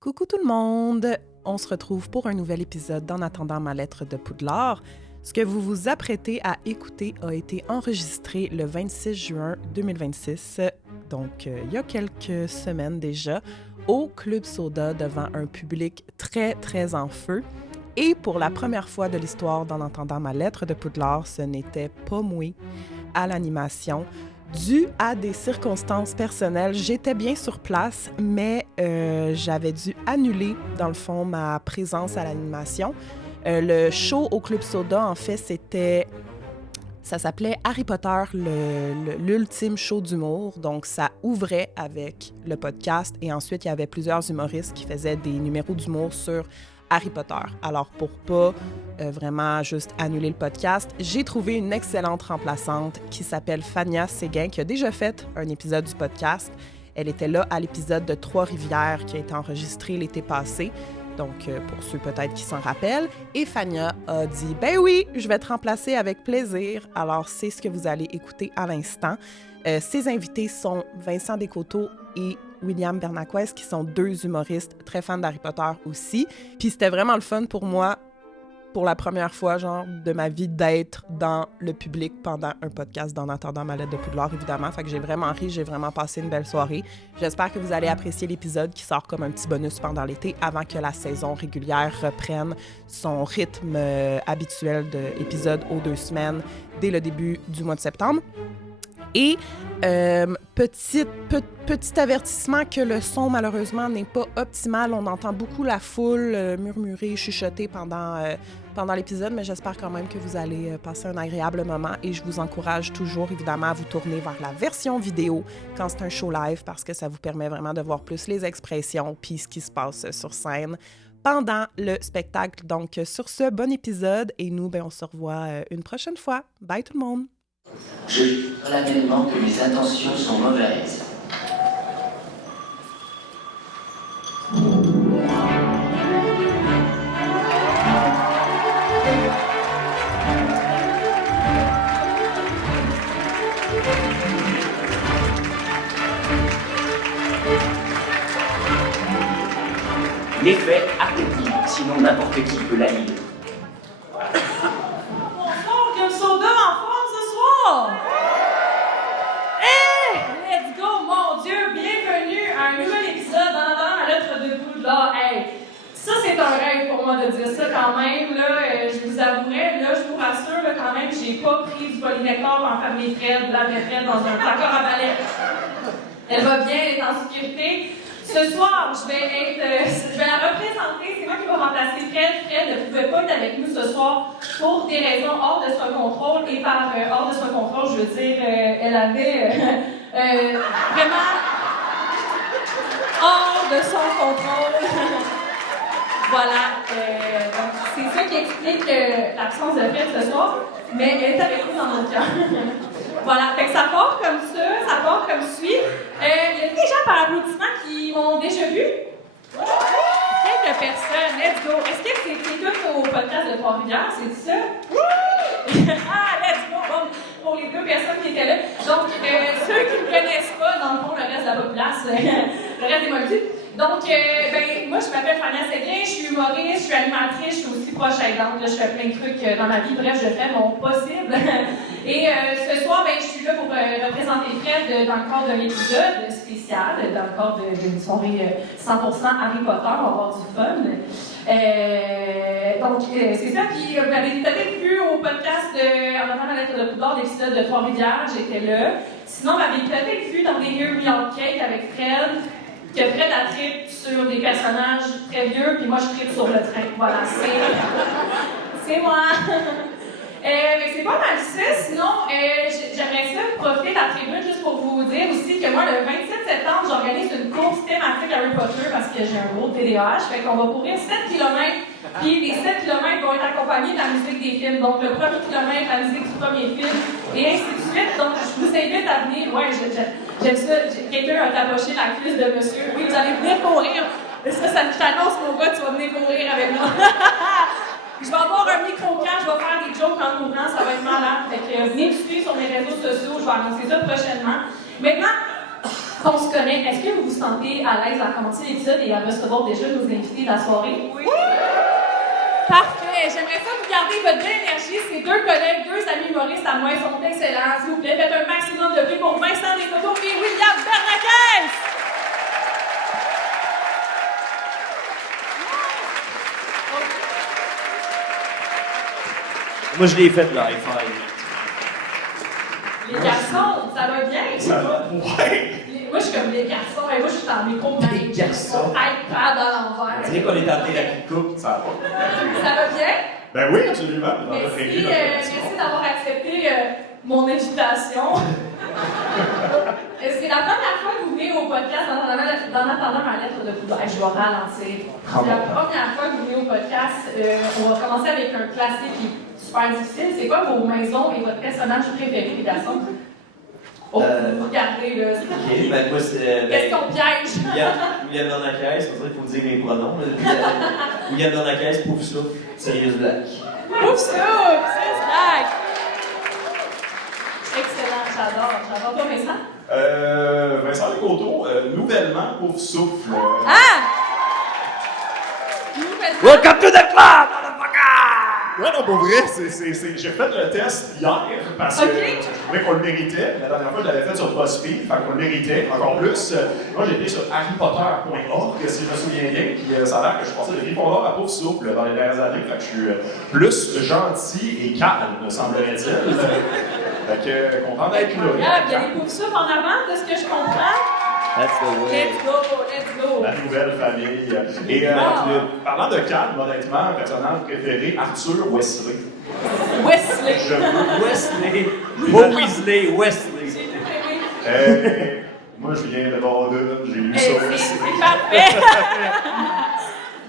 Coucou tout le monde! On se retrouve pour un nouvel épisode d'En attendant ma lettre de Poudlard. Ce que vous vous apprêtez à écouter a été enregistré le 26 juin 2026, donc il y a quelques semaines déjà, au Club Soda devant un public très, très en feu. Et pour la première fois de l'histoire d'En attendant ma lettre de Poudlard, ce n'était pas moi à l'animation. Dû à des circonstances personnelles, j'étais bien sur place, mais j'avais dû annuler, dans le fond, ma présence à l'animation. Le show au Club Soda, en fait, ça s'appelait Harry Potter, l'ultime show d'humour. Donc, ça ouvrait avec le podcast et ensuite, il y avait plusieurs humoristes qui faisaient des numéros d'humour sur Harry Potter. Alors, pour pas vraiment juste annuler le podcast, j'ai trouvé une excellente remplaçante qui s'appelle Fania Séguin, qui a déjà fait un épisode du podcast. Elle était là à l'épisode de Trois-Rivières qui a été enregistré l'été passé. Donc, pour ceux peut-être qui s'en rappellent. Et Fania a dit « Ben oui, je vais te remplacer avec plaisir. » Alors, c'est ce que vous allez écouter à l'instant. Ses invités sont Vincent Descoteaux et William Bernacquez, qui sont deux humoristes très fans d'Harry Potter aussi. Puis c'était vraiment le fun pour moi, pour la première fois, genre, de ma vie, d'être dans le public pendant un podcast d'En attendant ma lettre de Poudlard, évidemment. Fait que j'ai vraiment ri, j'ai vraiment passé une belle soirée. J'espère que vous allez apprécier l'épisode qui sort comme un petit bonus pendant l'été, avant que la saison régulière reprenne son rythme habituel d'épisodes aux 2 semaines dès le début du mois de septembre. Et petit avertissement que le son, malheureusement, n'est pas optimal. On entend beaucoup la foule murmurer, chuchoter pendant l'épisode, mais j'espère quand même que vous allez passer un agréable moment et je vous encourage toujours, évidemment, à vous tourner vers la version vidéo quand c'est un show live parce que ça vous permet vraiment de voir plus les expressions puis ce qui se passe sur scène pendant le spectacle. Donc, sur ce, bon épisode et nous, on se revoit une prochaine fois. Bye tout le monde! Je dis solennellement que mes intentions sont mauvaises. L'effet accompli, sinon n'importe qui peut la lire. Bonsoir, Club Soda en forme ce soir! Hey! Let's go, mon Dieu! Bienvenue à un nouvel épisode d'En attendant ma lettre de Poudlard. Hey! Ça, c'est un rêve pour moi de dire ça quand même. Là, je vous avouerai, là, je vous rassure, là, quand même, j'ai pas pris du polynectar pour en faire mes Fred, la Fred dans un placard à balai. Elle va bien, elle est en sécurité. Ce soir, je vais la représenter. C'est moi qui vais remplacer Fred. Fred ne pouvait pas être avec nous ce soir pour des raisons hors de son contrôle. Et par hors de son contrôle, je veux dire, elle avait vraiment hors de son contrôle. Voilà. Donc, c'est ça qui explique l'absence de Fred ce soir. Mais elle est avec nous dans notre cœur. Voilà, fait que ça part comme ça part comme suit. Il y a des gens par applaudissement qui m'ont déjà vu. Quelques personnes, let's go. Est-ce que c'est tout au podcast de Trois-Rivières, c'est ça? Ah, let's go! Bon, pour les 2 personnes qui étaient là. Donc, ceux qui ne me connaissent pas, dans le fond, le reste de la populace, le reste des moldus. Donc, moi, je m'appelle Fania Séguin, je suis humoriste, je suis animatrice, je suis aussi proche aidante. Là, je fais plein de trucs dans ma vie. Bref, je fais mon possible. Et ce soir, je suis là pour représenter Fred dans le cadre d'un épisode spécial, dans le cadre d'une soirée 100% Harry Potter. On va avoir du fun. Donc, c'est ça. Puis, vous m'avez peut-être vu au podcast En attendant la lettre de Poudlard, l'épisode de Trois-Rivières, j'étais là. Sinon, vous m'avez peut-être vu dans des Hear Me Out Cake avec Fred. Que Fred a trippé sur des personnages très vieux, puis moi je trippe sur le train. Voilà, c'est moi. Mais c'est pas mal ça. Sinon, j'aimerais ça profiter de la tribune juste pour vous dire aussi que moi, le 27 septembre, j'organise une course thématique Harry Potter parce que j'ai un gros TDAH. Fait qu'on va courir 7 km, puis les 7 km vont être accompagnés de la musique des films. Donc, le premier kilomètre, la musique du premier film, et ainsi de suite. Donc, je vous invite à venir. Ouais, j'aime ça. Quelqu'un a tapoché la cuisse de monsieur. Oui, vous allez venir courir. Ça, je t'annonce, mon gars, tu vas venir courir avec moi. Je vais avoir un micro-camp, je vais faire des jokes en courant, ça va être malade. Fait que venez me suivre sur mes réseaux sociaux, je vais annoncer ça prochainement. Maintenant, qu'on se connaît, est-ce que vous vous sentez à l'aise à commencer l'épisode et à recevoir déjà nos invités de la soirée? Oui. Parfait. J'aimerais ça vous garder votre belle énergie. Ces deux collègues, deux amis humoristes à moi, sont excellents. S'il vous plaît, faites un maximum de bruit pour Vincent Descoteaux et William Bernakes. Moi, je l'ai fait là, high five. Les garçons, ça va bien? Ça va? Ouais! Moi, je suis comme les garçons. Et moi, je suis en micro-manager. Les garçons. iPad à l'envers. On dirait qu'on est en thérapie de couple. Ça va. Ça va bien? Ben oui, absolument. Merci d'avoir accepté mon invitation. C'est la première fois que vous venez au podcast d'en attendant ma lettre de poudre. Je vais ralentir. C'est la première fois que vous venez au podcast. On va commencer avec un classique qui est super difficile. C'est quoi vos maisons et votre personnage préféré, les garçons? Oh, vous regardez, là. Ok, ben moi, c'est. Question piège! William Bernakes, on dirait qu'il faut dire les pronoms. William Bernakes, Pouf Souffle, Sirius Black. Pouf souffle! C'est Black! Excellent, j'adore. Toi, Vincent? Vincent Descoteaux, nouvellement, Pouf Souffle. Nouvellement? Welcome to the club, motherfucker! Ouais, non, pour vrai, j'ai fait le test hier parce que je trouvais qu'on le méritait. La dernière fois, je l'avais fait sur BuzzFeed, fait qu'on le méritait encore plus. Moi, j'ai été sur harrypotter.org, si je me souviens bien, puis ça a l'air que je passais de Gryffondor à Pouf Souffle dans les dernières années. Fait que je suis plus gentil et calme, semblerait-il. Fait que content d'être là. Il y a des poufs souffles en avant, de ce que je comprends. That's the way. Let's go! La nouvelle famille. Et parlant de calme, honnêtement, personnage préféré, Arthur Weasley. Wesley! Je veux Wesley. Pas Weasley, Wesley. J'ai préféré. Moi, je viens de Rawdon, j'ai lu ça C'est aussi. parfait!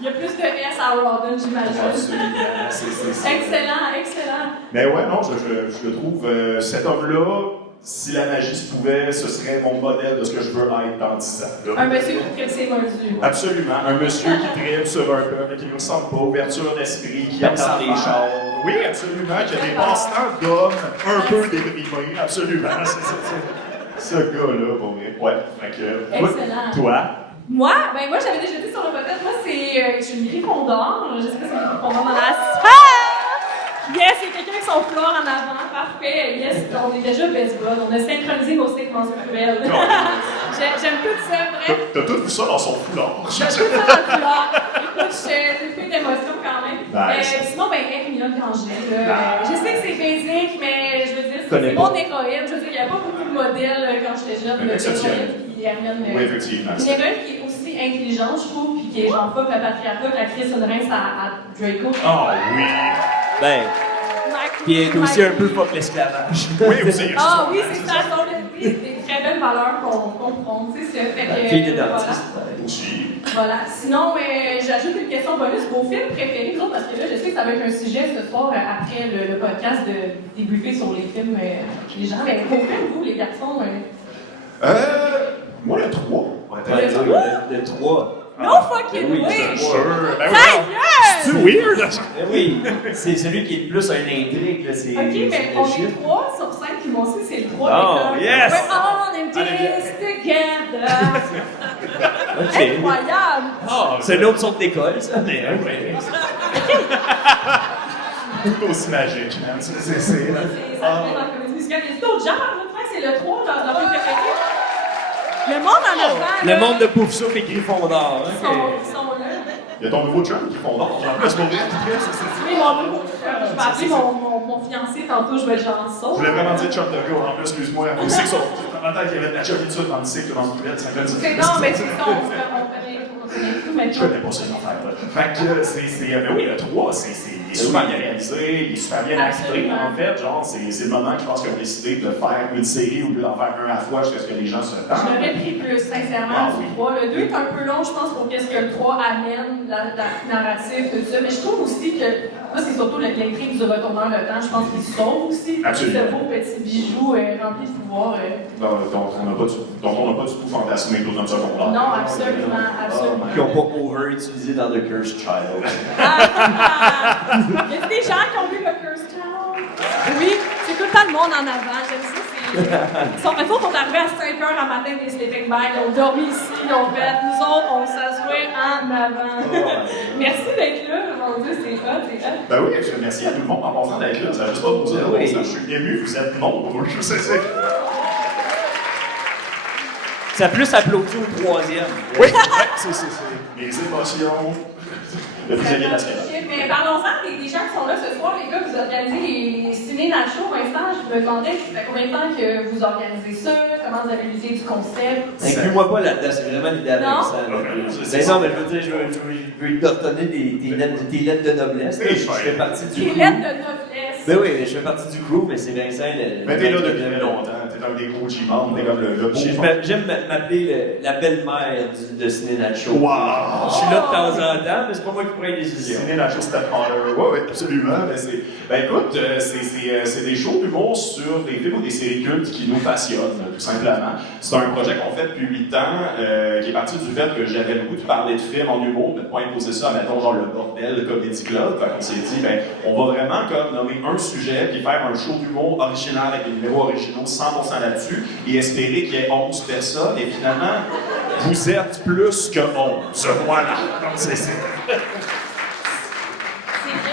Il y a plus de S à Rawdon, j'imagine. Absolument. C'est- Excellent. Mais ouais, non, je le trouve, cet homme-là, si la magie se pouvait, ce serait mon modèle de ce que je veux être dans 10 ans. Un monsieur qui crée ses mesures. Absolument. Un monsieur qui tripe sur un peuple, qui ne ressemble pas, ouverture d'esprit, qui aime sa les femme. chars. Oui, absolument, qui a des passe-temps d'hommes un peu déprimés. Absolument. C'est ce gars-là, pour vrai. Ouais. Fait que, Excellent. Toi? Moi, j'avais déjà dit sur le podcast, moi, je suis une Gryffondor. Je sais pas si c'est une Gryffondor dans la Yes, il y a quelqu'un avec son fleur en avant. Parfait. Yes, on est déjà best bud. On a synchronisé nos cycles menstruels. J'aime tout ça, bref. T'as tout vu ça dans son foulard. J'aime tout ça dans le fleur. Écoute, j'ai fait d'émotion quand même. Nice. Sinon, Hermione Granger. Je sais que c'est basique, mais je veux dire, c'est mon héroïne. Je veux dire, il n'y a pas beaucoup de modèles quand j'étais jeune. Exceptionnel. Puis Hermione. Oui, effectivement. Une héroïne qui est aussi intelligente, je trouve, puis qui est genre pas que la patriarcat, la Chris Sonnerin à Draco. Ah oui! Ben, puis elle est aussi un peu fuck l'esclavage. Oui, aussi. Ah oui, c'est ça, c'est des très belles valeurs qu'on prend, tu sais, fait que... Fille de voilà. dentiste. Aussi. Voilà. Sinon, j'ajoute une question bonus. Vos films préférés, vous autres, parce que là, je sais que ça va être un sujet ce soir, après le podcast, de débriefer sur les films les gens. Mais vos films, vous, les garçons... Moi, le 3. Le 3. No fucking oui, way! c'est Sure. Ben Ta oui, gueule! c'est weird. Ben oui, c'est celui qui est le plus un intrigue, là. C'est, Ok, mais on shit. est 3 sur 5 qui m'ont dit c'est le 3. Oh, yes! We're all in this together! Ok. Incroyable! Ah, C'est une autre sorte d'école, ça, mais. tout aussi magique, man. Ça vient dans la comédie musicale. Il y a d'autres gens par votre frère, c'est le 3 dans film préféré. Le monde en avant, Le là, monde de Pouf Souffle et Gryffondor. ils sont là. Il y a ton nouveau chum qui font donc. En plus, pour vrai, Oui, je vais appeler mon fiancé tantôt, je vais être genre je sauce. voulais vraiment dire chum de gars, en plus, excuse-moi. On sait que ça. Dans ma tête, il y avait de la chumitude dans le cycle, dans le poubelle, ça fait C'est non, mais c'est ça, on connaît tout, mais Je connais pas ces affaires-là. Fait que mais oui, le 3, il est super bien réalisé, il est super bien acté, en fait. Genre, c'est le moment que je pense qu'ils ont décidé de faire une série au lieu d'en faire un à la fois jusqu'à ce que les gens se je tendent. l'aurais pris plus, sincèrement, du 3. Le 2 est un peu long, je pense, pour qu'est-ce que le 3 amène, la narrative, tout ça. Mais je trouve aussi que, moi, c'est surtout l'intrigue du retour dans le temps. Je pense qu'il sauve aussi. Absolument. Ce beau petit bijou rempli de pouvoir. dont on n'a pas du tout fantasmé tout dans le secondaire. Non, absolument. Qui n'ont pas over-utilisé dans The Cursed Child. Il y a des gens qui ont vu le Curse Town? Oui, c'est tout le temps le monde en avant. J'aime ça. Ils sont arrivés à 5 heures à matin des sleeping bags, ils ont dormi ici, ils ont fait. Nous autres, on s'assoit en avant. Merci d'être là, mon Dieu, c'est hot. Ben oui, merci à tout le monde en passant d'être là. Ça n'a juste pas posé de ça. Je suis ému, vous êtes nombreux. Ça a plus applaudi au troisième. Oui, c'est les émotions. Le plus aimé de la semaine. Mais parlons-en des gens qui sont là ce soir, les gars, vous organisez les ciné-nachos. Vincent, je me demandais, ça fait combien de temps que vous organisez ça? Comment vous avez l'idée du concept? Inclus-moi pas là-dedans, c'est vraiment l'idée avec Non? ça. Non, mais je veux dire, je veux te donner tes lettres de noblesse. Je fais partie du Des crew. lettres de noblesse. Ben oui, je fais partie du crew, mais c'est Vincent. Mais t'es là depuis longtemps. T'es un des gros G-membres. T'es comme le beau. J'aime m'appeler la belle-mère de Ciné Nacho. Wow! Je suis là de temps en temps, mais c'est pas moi qui prends les décisions. Ciné Nacho Stepfather. Oui, absolument. Ben écoute, c'est des shows d'humour sur des films ou des séries cultes qui nous passionnent, tout simplement. C'est un projet qu'on fait depuis 8 ans, qui est parti du fait que j'avais le goût de parler de films en humour, mais de pas imposer ça à, mettons, genre le bordel, le Comedy Club. Fait qu'on s'est dit, ben, on va vraiment comme nommer un sujet, puis faire un show d'humour original avec des numéros originaux 100% là-dessus, et espérer qu'il y ait 11 personnes, et finalement, vous êtes plus que 11. Voilà. Donc, c'est très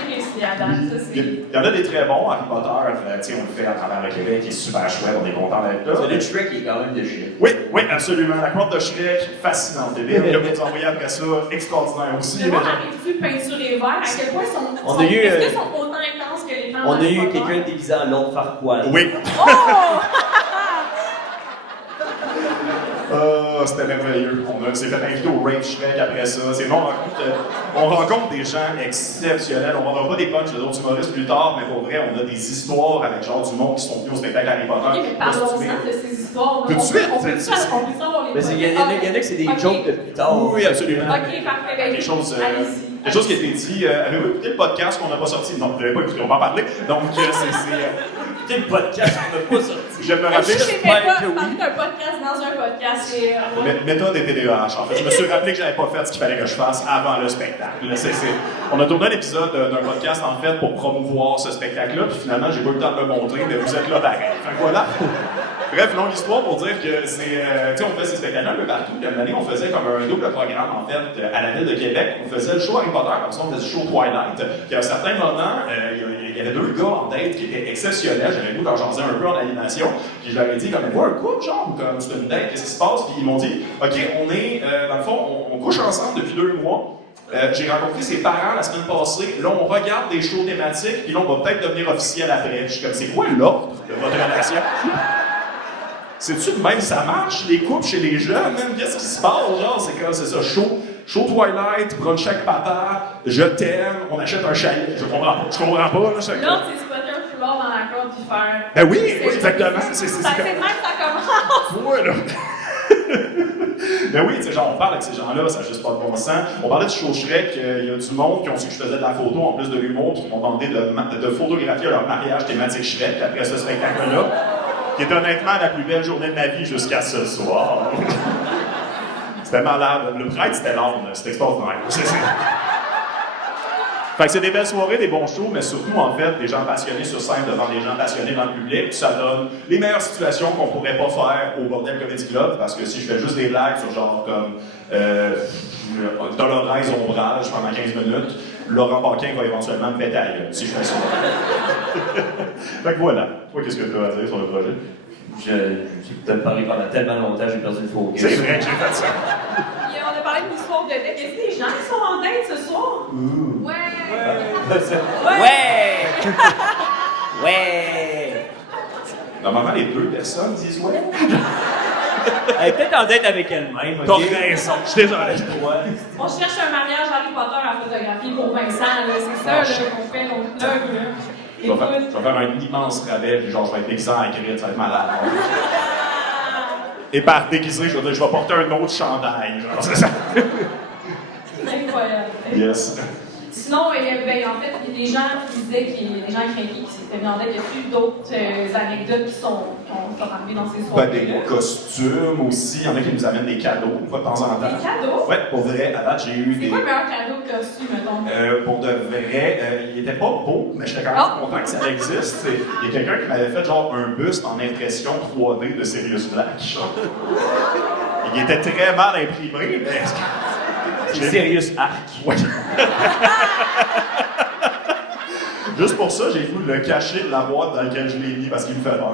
réussi à date, ça, c'est... Il y en a des très bons. Harry Potter, on le fait à travers le Québec, qui est super chouette, on est content d'être là. C'est le Shrek qui est quand même de Shrek. Oui, absolument. La crotte de Shrek, fascinante. Les livres que vous envoyez après ça, extraordinaire aussi. Mais moi, arrive-tu peinture et verre? À quel point est-ce qu'ils sont autant intenses que les femmes? On a eu quelqu'un déguisé en Lord Farquaad. Oui. Oh! C'était merveilleux. On s'est fait inviter au Rave Shrek après ça. C'est non, on rencontre des gens exceptionnels. On ne vendra pas des punchs d'autres humoristes plus tard, mais pour vrai, on a des histoires avec genre du monde qui sont venus au spectacle Harry Potter. Ok, mais parlons-en de ces histoires. Tout de suite! On peut savoir les Mais il y en a que c'est des jokes de plus tard. Oui, absolument. Ok, parfait. Quelque chose qui a été dit. Avez-vous écouté le podcast qu'on n'a pas sorti? Non, vous l'avez pas écouté, on va en parler. Donc, Écoutez le podcast qu'on n'a pas sorti. Je me rappelle. Je sais pas parler d'un podcast dans un podcast. Méthode et TDAH, en fait. Je me suis rappelé que j'avais pas fait ce qu'il fallait que je fasse avant le spectacle. On a tourné un épisode d'un podcast, en fait, pour promouvoir ce spectacle-là, puis finalement, j'ai pas eu le temps de le montrer, mais vous êtes là pareil. Fait que voilà. Bref, longue histoire pour dire que c'est. Tu sais, on fait ces spectacles-là un peu partout. Puis une année, on faisait comme un double programme, en fait, à la ville de Québec. On faisait le show Harry Potter, comme ça, on faisait le show Twilight. Puis à un certain moment, il y avait 2 gars en tête qui étaient exceptionnels. J'avais le goût d'en jaser un peu en animation. Puis je leur ai dit, comme, vous un couple, genre, ou comme c'est une date, qu'est-ce qui se passe? Puis ils m'ont dit, OK, on est, dans le fond, on couche ensemble depuis 2 mois. J'ai rencontré ses parents la semaine passée. Là, on regarde des shows thématiques, puis là, on va peut-être devenir officiel après. Je suis comme, c'est quoi l'ordre de votre relation? C'est-tu de même ça marche, les couples chez les jeunes, même? Qu'est-ce qui se passe? Genre, c'est comme, c'est ça, show Twilight, brunch chaque papa, je t'aime, on achète un chalet. Je comprends pas, là. L'autre, c'est spotter un foulard dans la corde puis faire... Ben oui, exactement. C'est de même ça commence. Ouais, là. Ben oui, tu sais, genre, on parle avec ces gens-là, ça n'a juste pas de bon sens. On parlait du show Shrek, il y a du monde qui ont su que je faisais de la photo en plus de l'humour, qui m'ont demandé de photographier leur mariage thématique Shrek après ce spectacle-là, qui est honnêtement la plus belle journée de ma vie jusqu'à ce soir. C'était malade. Le prêtre, c'était l'âme, c'était extraordinaire. Fait que c'est des belles soirées, des bons shows, mais surtout, en fait, des gens passionnés sur scène devant des gens passionnés dans le public. Ça donne les meilleures situations qu'on pourrait pas faire au Bordel Comedy Club, parce que si je fais juste des blagues sur genre comme Dolores Ombrage pendant 15 minutes, Laurent Paquin va éventuellement me péter à la gueule, si je fais ça. Fait que voilà. Toi, qu'est-ce que tu as à dire sur le projet? J'ai peut-être parlé pendant tellement longtemps, j'ai perdu le focus. C'est vrai que j'ai fait ça. On a parlé d'une histoire de dette. Est-ce que des gens qui sont en dette ce soir? Ouais! Ouais! Normalement, les 2 personnes disent ouais. Elle est peut-être en dette avec elle-même. T'as raison, je suis désolé. On cherche un mariage Harry Potter à photographier pour Vincent, là. C'est ça là, qu'on fait, on plug, là. Je vais faire un immense rabais, puis genre, je vais être déguisé en gris, ça va être malade. Et par déguisé, je vais porter un autre chandail. Genre, c'est ça. Incroyable. Yes. Ça, Sinon, en fait, les gens disaient les gens craqués qui s'étaient mis en tête, y a-t-il d'autres anecdotes qui sont arrivées dans ces soirées? Des costumes aussi. Il y en a qui nous amènent des cadeaux, une fois de temps en temps. Des cadeaux? Ouais, pour vrai, à date, j'ai eu des. C'est quoi le meilleur cadeau de costume, mettons? Pour de vrai, il était pas beau, mais j'étais quand même content que ça existe. Il y a quelqu'un qui m'avait fait genre un buste en impression 3D de Sirius Black. Il était très mal imprimé, mais. C'est Sirius Arc. Ouais. Juste pour ça, j'ai voulu le cacher de la boîte dans laquelle je l'ai mis parce qu'il me fait peur.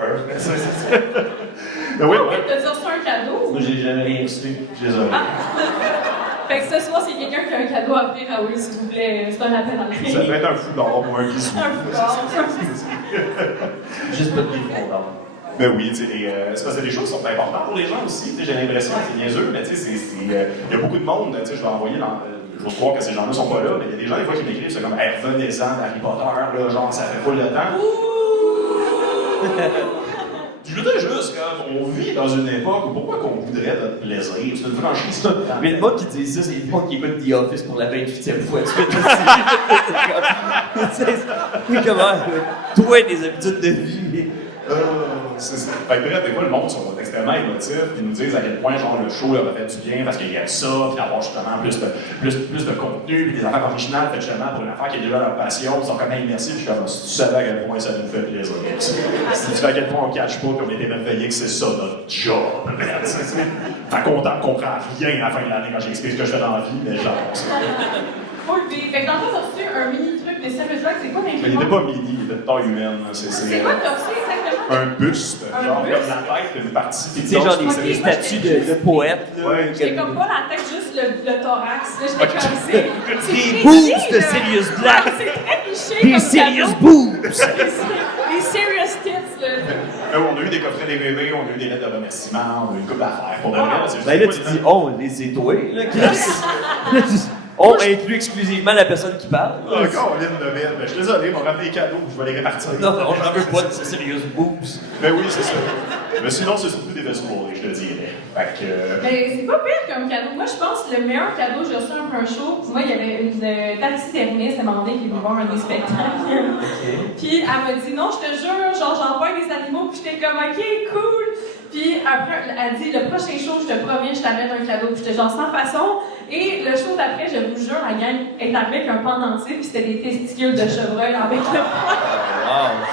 Mais oui, T'as-tu reçu un cadeau? Moi, j'ai jamais rien reçu. Désolé. Fait que ce soir, c'est quelqu'un qui a un cadeau à offrir à Will, s'il vous plaît. C'est un appel à la Ça peut être un foulard ou un bisou. Un foulard. Juste pas de fondant. Ben oui, tu sais, c'est parce que des choses sont importantes pour les gens aussi. J'ai l'impression que c'est niaiseux, mais tu sais, il y a beaucoup de monde, tu sais, je vais envoyer dans. Je vais croire que ces gens-là sont pas là, mais il y a des gens, des fois, qui m'écrivent, c'est comme, hey, revenez-en d'Harry Potter, là, genre, ça fait full le temps. Je veux dire juste, comme, on vit dans une époque où pourquoi qu'on voudrait notre plaisir? C'est une franchise. Mais le monde qui dit ça, c'est le monde qui écoute The Office pour la 28e fois. Tu fais oui, comment? Toi, des habitudes de vie. Fait que bref, des fois, le monde sont extrêmement émotifs, puis nous disent à quel point, genre, le show leur a fait du bien parce qu'il y a ça, puis d'avoir justement plus de contenu, puis des affaires originales, fait justement pour une affaire qui est déjà leur passion, ils sont comme, hey, merci, puis je suis comme, si tu savais à quel point ça nous fait plaisir. Si tu sais à quel point on catch pas, puis on est émerveillé que c'est ça notre job. Fait qu'on comprend rien à la fin de l'année quand j'explique ce que je fais dans la vie, mais genre, Fait que dans le fond, t'as reçu un mini truc de Sirius Black, c'est quoi l'imprimante? il était pas mini, il était de taille humaine. C'est quoi que t'as reçu exactement? Un buste, Un genre buste? comme la tête d'une partie. Tu sais, genre des statues de poètes. Ouais. J'étais comme pas la tête, juste le thorax. Là, j'étais comme, c'est Des précis, boobs de là. Sirius Black. C'est très niché Des comme Sirius cadeau. boobs. Des Serious Tits, là. On a eu des coffrets DVD, on a eu des lettres de remerciement, on a eu une couple d'affaires. Pour de vrai, c'est juste Ben là, pas tu des- dis on, c'est toi, là, Chris. On inclut exclusivement la personne qui parle. Encore, Lynn Lebel. Ben, je suis désolé, ils m'ont ramené des cadeaux, je vais les répartir. Non, j'en veux pas de Sirius boobs. Ben oui, c'est ça. Mais sinon, c'est surtout des vêtements, je te dirais. Fait que. Mais c'est pas pire comme cadeau. Moi, je pense que le meilleur cadeau que j'ai reçu un peu un show, moi, il y avait une taxidermiste à un moment donné qui est venue voir un des spectacles. Puis elle m'a dit, non, je te jure, genre, j'envoie des animaux, puis j'étais comme, ok, cool. Puis après, elle dit, le prochain show, je te promets, je t'amène un cadeau. Puis j'étais genre, sans façon. Et le show d'après, je vous jure, la gang est arrivée avec un pendentif, puis c'était des testicules de chevreuil avec le poing. Wow.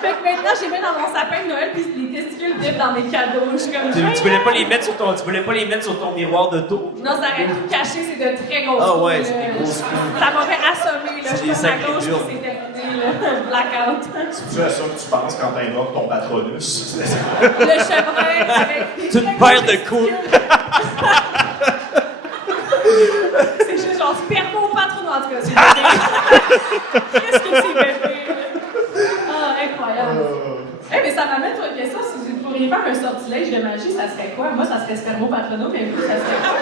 Fait que maintenant, j'ai mis dans mon sapin de Noël, puis les testicules dippent dans mes cadeaux. Je suis comme, Tu voulais pas les mettre sur ton miroir de dos? non, ça aurait tout caché, c'est de très grosses Ah ouais, couilles, c'est là. des grosses couilles. Ça m'aurait assommé, là. C'est Je des pense à sacrés gauche, burnes. puis c'est terminé, là. Blackout. C'est à ça que tu penses quand t'invoques ton patronus. Le chevreuil avec des C'est une très paire gros de couilles. testicules. C'est juste genre, spermo patron, en tout cas, c'est bébé. Qu'est-ce que c'est bébé? Ah, incroyable. Mais ça m'amène sur une question, si vous pourriez faire un sortilège de magie, ça serait quoi? Moi, ça serait spermo patrono, puis vous, ça serait quoi?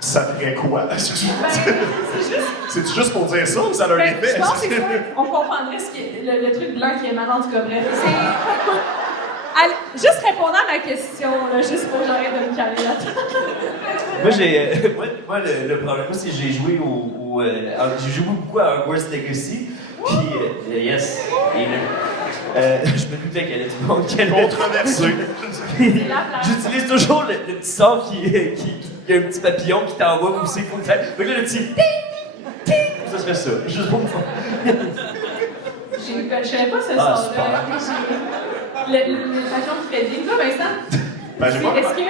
Ça ferait quoi? C'est juste... C'est juste pour dire ça ou ça a un Ben, effet? je pense que c'est ça. On comprendrait ce qui est, le truc blanc qui est émanant du coffret. Juste répondant à ma question, là, juste pour que j'arrête de me caler là-dedans. Moi, le problème, moi, c'est que j'ai joué j'ai joué beaucoup à Hogwarts Legacy. Puis, yes. Et je me doutais qu'elle était du monde qu'elle Controversé. J'utilise toujours le petit sort qui a un petit papillon qui t'envoie où c'est pour faire. Donc là, le petit ting, ça serait ça. Juste pour me faire. Je savais pas ce Ah, son-là. Le papillon qui fait ding. Toi, Vincent, Ben, j'ai pas. est-ce que...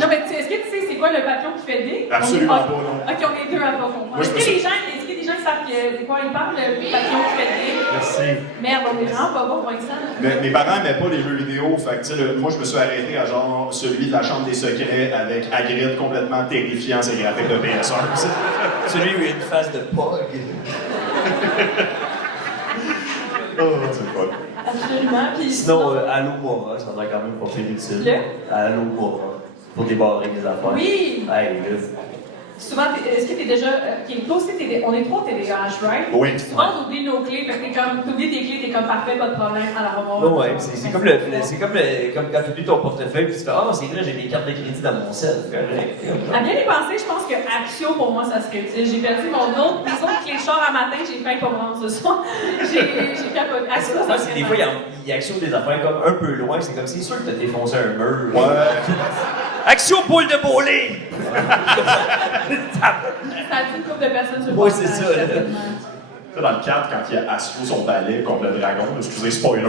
Non, mais est-ce que tu sais c'est quoi le papillon qui fait ding? Absolument pas, Ok, non. Ok, on est deux à pas comprendre. Moi, je Est-ce me que suis- les gens savent de quoi ils parlent, le papillon qui fait ding? Merci. Merde, on est vraiment pas bon, Vincent. Mais mes parents n'aimaient pas les jeux vidéo, fait que, tu sais, moi je me suis arrêté à genre celui de la Chambre des secrets avec Hagrid complètement terrifiant ses graphiques de PS1. Celui où il y a une face de pog. Oh, c'est pas. Absolument. Puis Sinon, Allo Mora, ça doit quand même pas faire utile. Le? Allo Mora. Pour débarrer des affaires. Oui! Hey, là. souvent, est-ce que t'es déjà. Toi aussi, on est trois TDAH, right? Oui. Souvent, on oublie nos clés, fait que t'oublies tes clés, t'es comme parfait, pas de problème, à la revoir. Oh, ouais, c'est comme quand tu oublies ton portefeuille, puis tu fais ah, c'est vrai, j'ai des cartes de crédit dans mon sel. À bien y penser, je pense que Axio, pour moi, ça serait utile. J'ai perdu mes autres clés de char à matin, j'ai failli pas me rendre ce soir. J'ai capoté. Axio, ça serait des fois, il y a Axio des affaires comme un peu loin, c'est comme c'est sûr que t'as défoncé un mur. Ouais. Axio boule de bowling! Ça a dit une couple de personnes sur le Ouais, passage, c'est ça, là. certainement. Dans le 4, quand il y a Astro son balai contre le dragon, excusez, spoiler.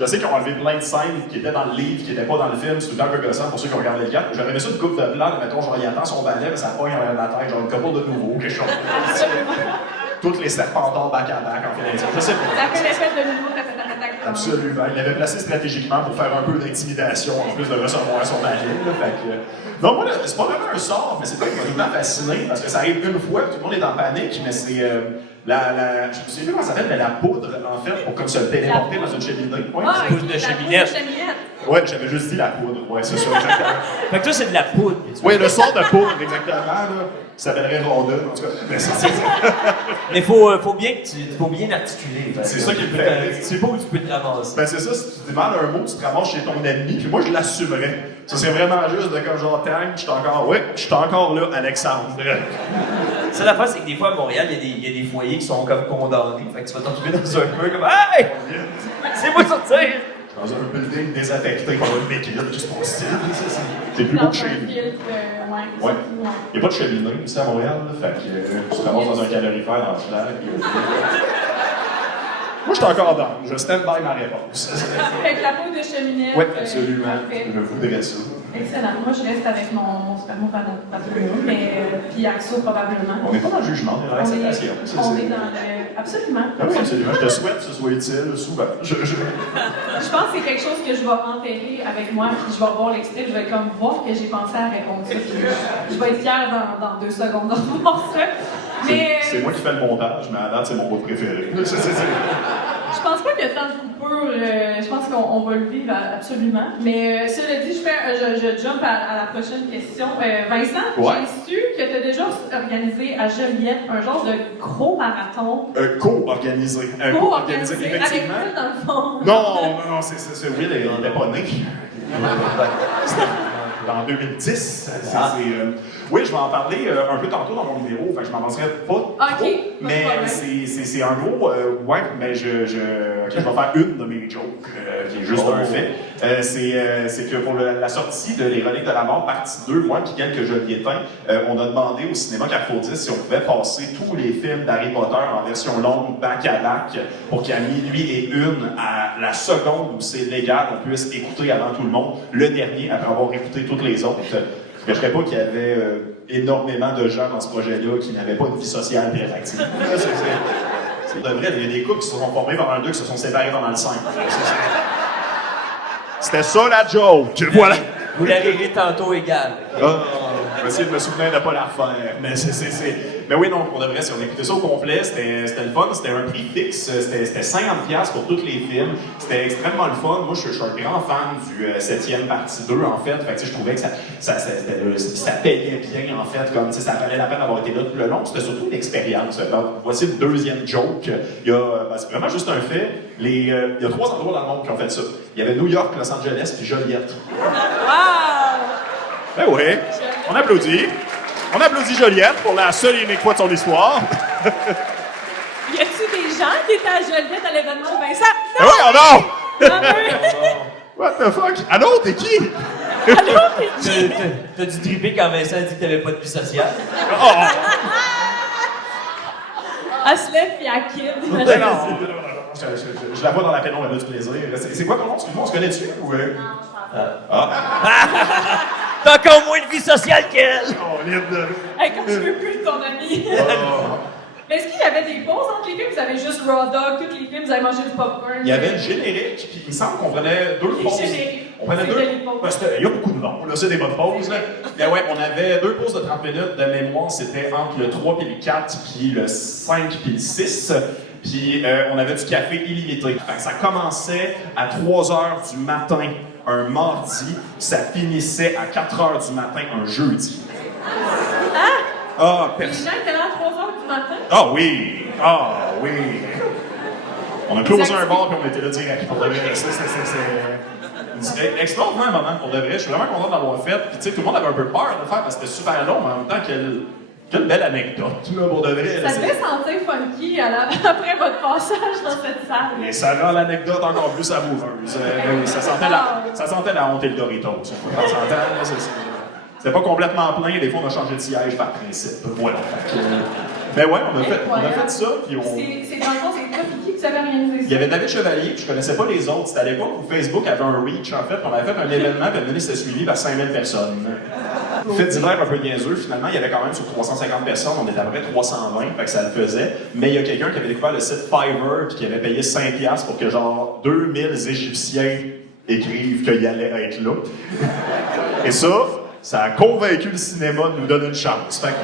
Je sais qu'ils ont enlevé plein de scènes qui étaient dans le livre, qui n'étaient pas dans le film, c'est tout le temps un peu gossant pour ceux qui ont regardé le 4. J'aurais aimé ça une coupe de blanc, mettons, genre il attend son balai, mais ça pogne en la tête, genre une couple de nouveau, quelque chose. Toutes les serpentants back-à-back en fait. Je sais pas. Ça fait l'effet de nouveau, tac. Absolument. Il l'avait placé stratégiquement pour faire un peu d'intimidation en plus de recevoir son balai. Non, moi, c'est pas vraiment un sort, mais c'est pas qui m'a tout le temps fasciné parce que ça arrive une fois, tout le monde est en panique, mais c'est je me souviens plus comment ça s'appelle, mais la poudre, en fait, pour comme se téléporter dans une cheminée. Ouais, Ah, poudre de cheminette. ouais, j'avais juste dit la poudre. Ouais, c'est ça, exactement. Fait que toi, c'est de la poudre. Oui, le son de poudre, exactement, là. Ça s'appellerait rondelle, en tout cas. Mais Mais faut bien articuler. C'est ça qui me fait. Tu sais pas où tu peux te ramasser. Ben c'est ça, si tu dis mal un mot, tu te ramasses chez ton ennemi, puis moi je l'assumerais. Ça serait vraiment juste de comme genre tang, je suis encore là, Alexandre. Ça, l'affaire, c'est que des fois à Montréal, il y a des foyers qui sont comme condamnés. Fait que tu vas t'en trouver dans un peu comme hey! C'est moi sortir! Dans un building désaffecté par une béquille, juste pour style. C'est plus beau que chez nous. Ouais. Il n'y a pas de cheminée ici à Montréal, là, fait que tu te ramasses dans un calorifère dans le flag. Moi, je suis encore dans. Je stand by ma réponse. Avec la peau de cheminée. Oui, absolument. Parfait. Je voudrais ça. Excellent. Moi, je reste avec mon spermopatouillon, mais puis Axo probablement. On n'est pas dans le jugement, on est dans l'acceptation. On est dans le... Absolument. Ah oui, absolument. Je te souhaite que ce soit utile souvent. Je pense que c'est quelque chose que je vais enterrer avec moi, puis je vais voir l'extrait, je vais comme voir que j'ai pensé à répondre ça, puis je vais être fière dans 2 secondes de voir ça. Mais... C'est moi qui fais le montage, mais à date, c'est mon bout préféré. Je pense pas qu'il y a tant de coupures. Je pense qu'on va le vivre absolument. Mais cela dit, je jump à la prochaine question. Vincent, j'ai su que tu as déjà organisé à Joliette un genre de gros marathon. Co-organisé. Co-organisé, effectivement. Avec toi, dans le fond. Non, c'est Will, il n'était pas né. En 2010. Oui, je vais en parler un peu tantôt dans mon numéro, fait que je m'avancerai pas trop, mais c'est un gros... ouais, mais je vais faire une de mes jokes, qui est juste un fait. C'est que pour la sortie de Les Reliques de la Mort, partie 2, moi puis quelques Joliétains, on a demandé au cinéma Carrefour 10 si on pouvait passer tous les films d'Harry Potter en version longue, back-à-back, pour qu'à minuit et une, à la seconde où c'est légal, on puisse écouter avant tout le monde le dernier, après avoir écouté toutes les autres. Je ne cacherais pas qu'il y avait énormément de gens dans ce projet-là qui n'avaient pas de vie sociale très active. C'est de vrai, il y a des couples qui se sont formés pendant le 2 qui se sont séparés pendant le 5. C'était ça la joke! Voilà! Vous la rirez tantôt égal. Je vais essayer de me souvenir de ne pas la refaire. Mais oui, non, pour de vrai, si on écoutait ça au complet, c'était le fun, c'était un prix fixe, c'était 50$ pour tous les films. C'était extrêmement le fun. Moi, je suis un grand fan du 7e partie 2, en fait. Fait que, je trouvais que ça payait bien, en fait. Comme, ça valait la peine d'avoir été là tout le long. C'était surtout une expérience. Donc, voici le deuxième joke. C'est vraiment juste un fait. Il y a 3 endroits dans le monde qui ont fait ça. Il y avait New York, Los Angeles, puis Joliette. Wow! Ben oui, on applaudit. On applaudit Joliette pour la seule et unique fois de son histoire. Y a-tu des gens qui étaient à Joliette à l'événement de Vincent? Non! Oui, oh non! Non! What the fuck? Allô, t'es qui? Allô, t'es qui? T'as dû triper quand Vincent a dit que t'avais pas de vie sociale. Oh! Elle se lève pis elle quitte. Non, je la vois dans la pénombre, elle a du plaisir. C'est quoi ton nom? Excuse-moi, on se connaît-tu? Ou... T'as encore moins de vie sociale qu'elle! Hey, comme je veux plus de ton ami. Mais est-ce qu'il y avait des pauses entre les films? Vous avez juste Raw Dog, tous les films, vous avez mangé du popcorn? Il y avait le générique, puis il me semble qu'on prenait 2 pauses. On prenait 2. Il y a beaucoup de noms, là, c'est des bonnes pauses. Là. Mais ouais, on avait 2 pauses de 30 minutes de mémoire, c'était entre le 3 puis le 4, puis le 5 puis le 6. Puis on avait du café illimité. Fait que ça commençait à 3h du matin un mardi, ça finissait à 4h du matin un jeudi. Ah, Les gens étaient là à 3h du matin? Ah oui! Ah oui! On a closé un bar puis on était là direct. Pour de vrai, c'est extraordinaire moment pour de vrai. Je suis vraiment content d'avoir fait. Puis tu sais, tout le monde avait un peu peur de le faire parce que c'était super long, mais en même temps, quelle belle anecdote, là, pour de vrai. Ça devait sentir funky après votre passage dans cette salle. Et ça rend l'anecdote encore plus savoureuse. Oui, ça sentait la honte et le Doritos. On s'entend, c'était pas complètement plein, des fois on a changé de siège par principe. Voilà. Ben ouais, on a fait ça, puis on... C'est dans le fond, c'est toi qui vous avez organisé ça? Il y avait David Chevalier, puis je connaissais pas les autres. C'était à l'époque où Facebook avait un reach, en fait. On avait fait un événement, puis à c'était suivi par 5000 personnes. Fait divers un peu niaiseux, finalement, il y avait quand même sur 350 personnes, on était à peu près 320, fait que ça le faisait. Mais il y a quelqu'un qui avait découvert le site Fiverr, puis qui avait payé 5$ pour que genre 2000 Égyptiens écrivent qu'il allait être là. Et ça a convaincu le cinéma de nous donner une chance. Fait que...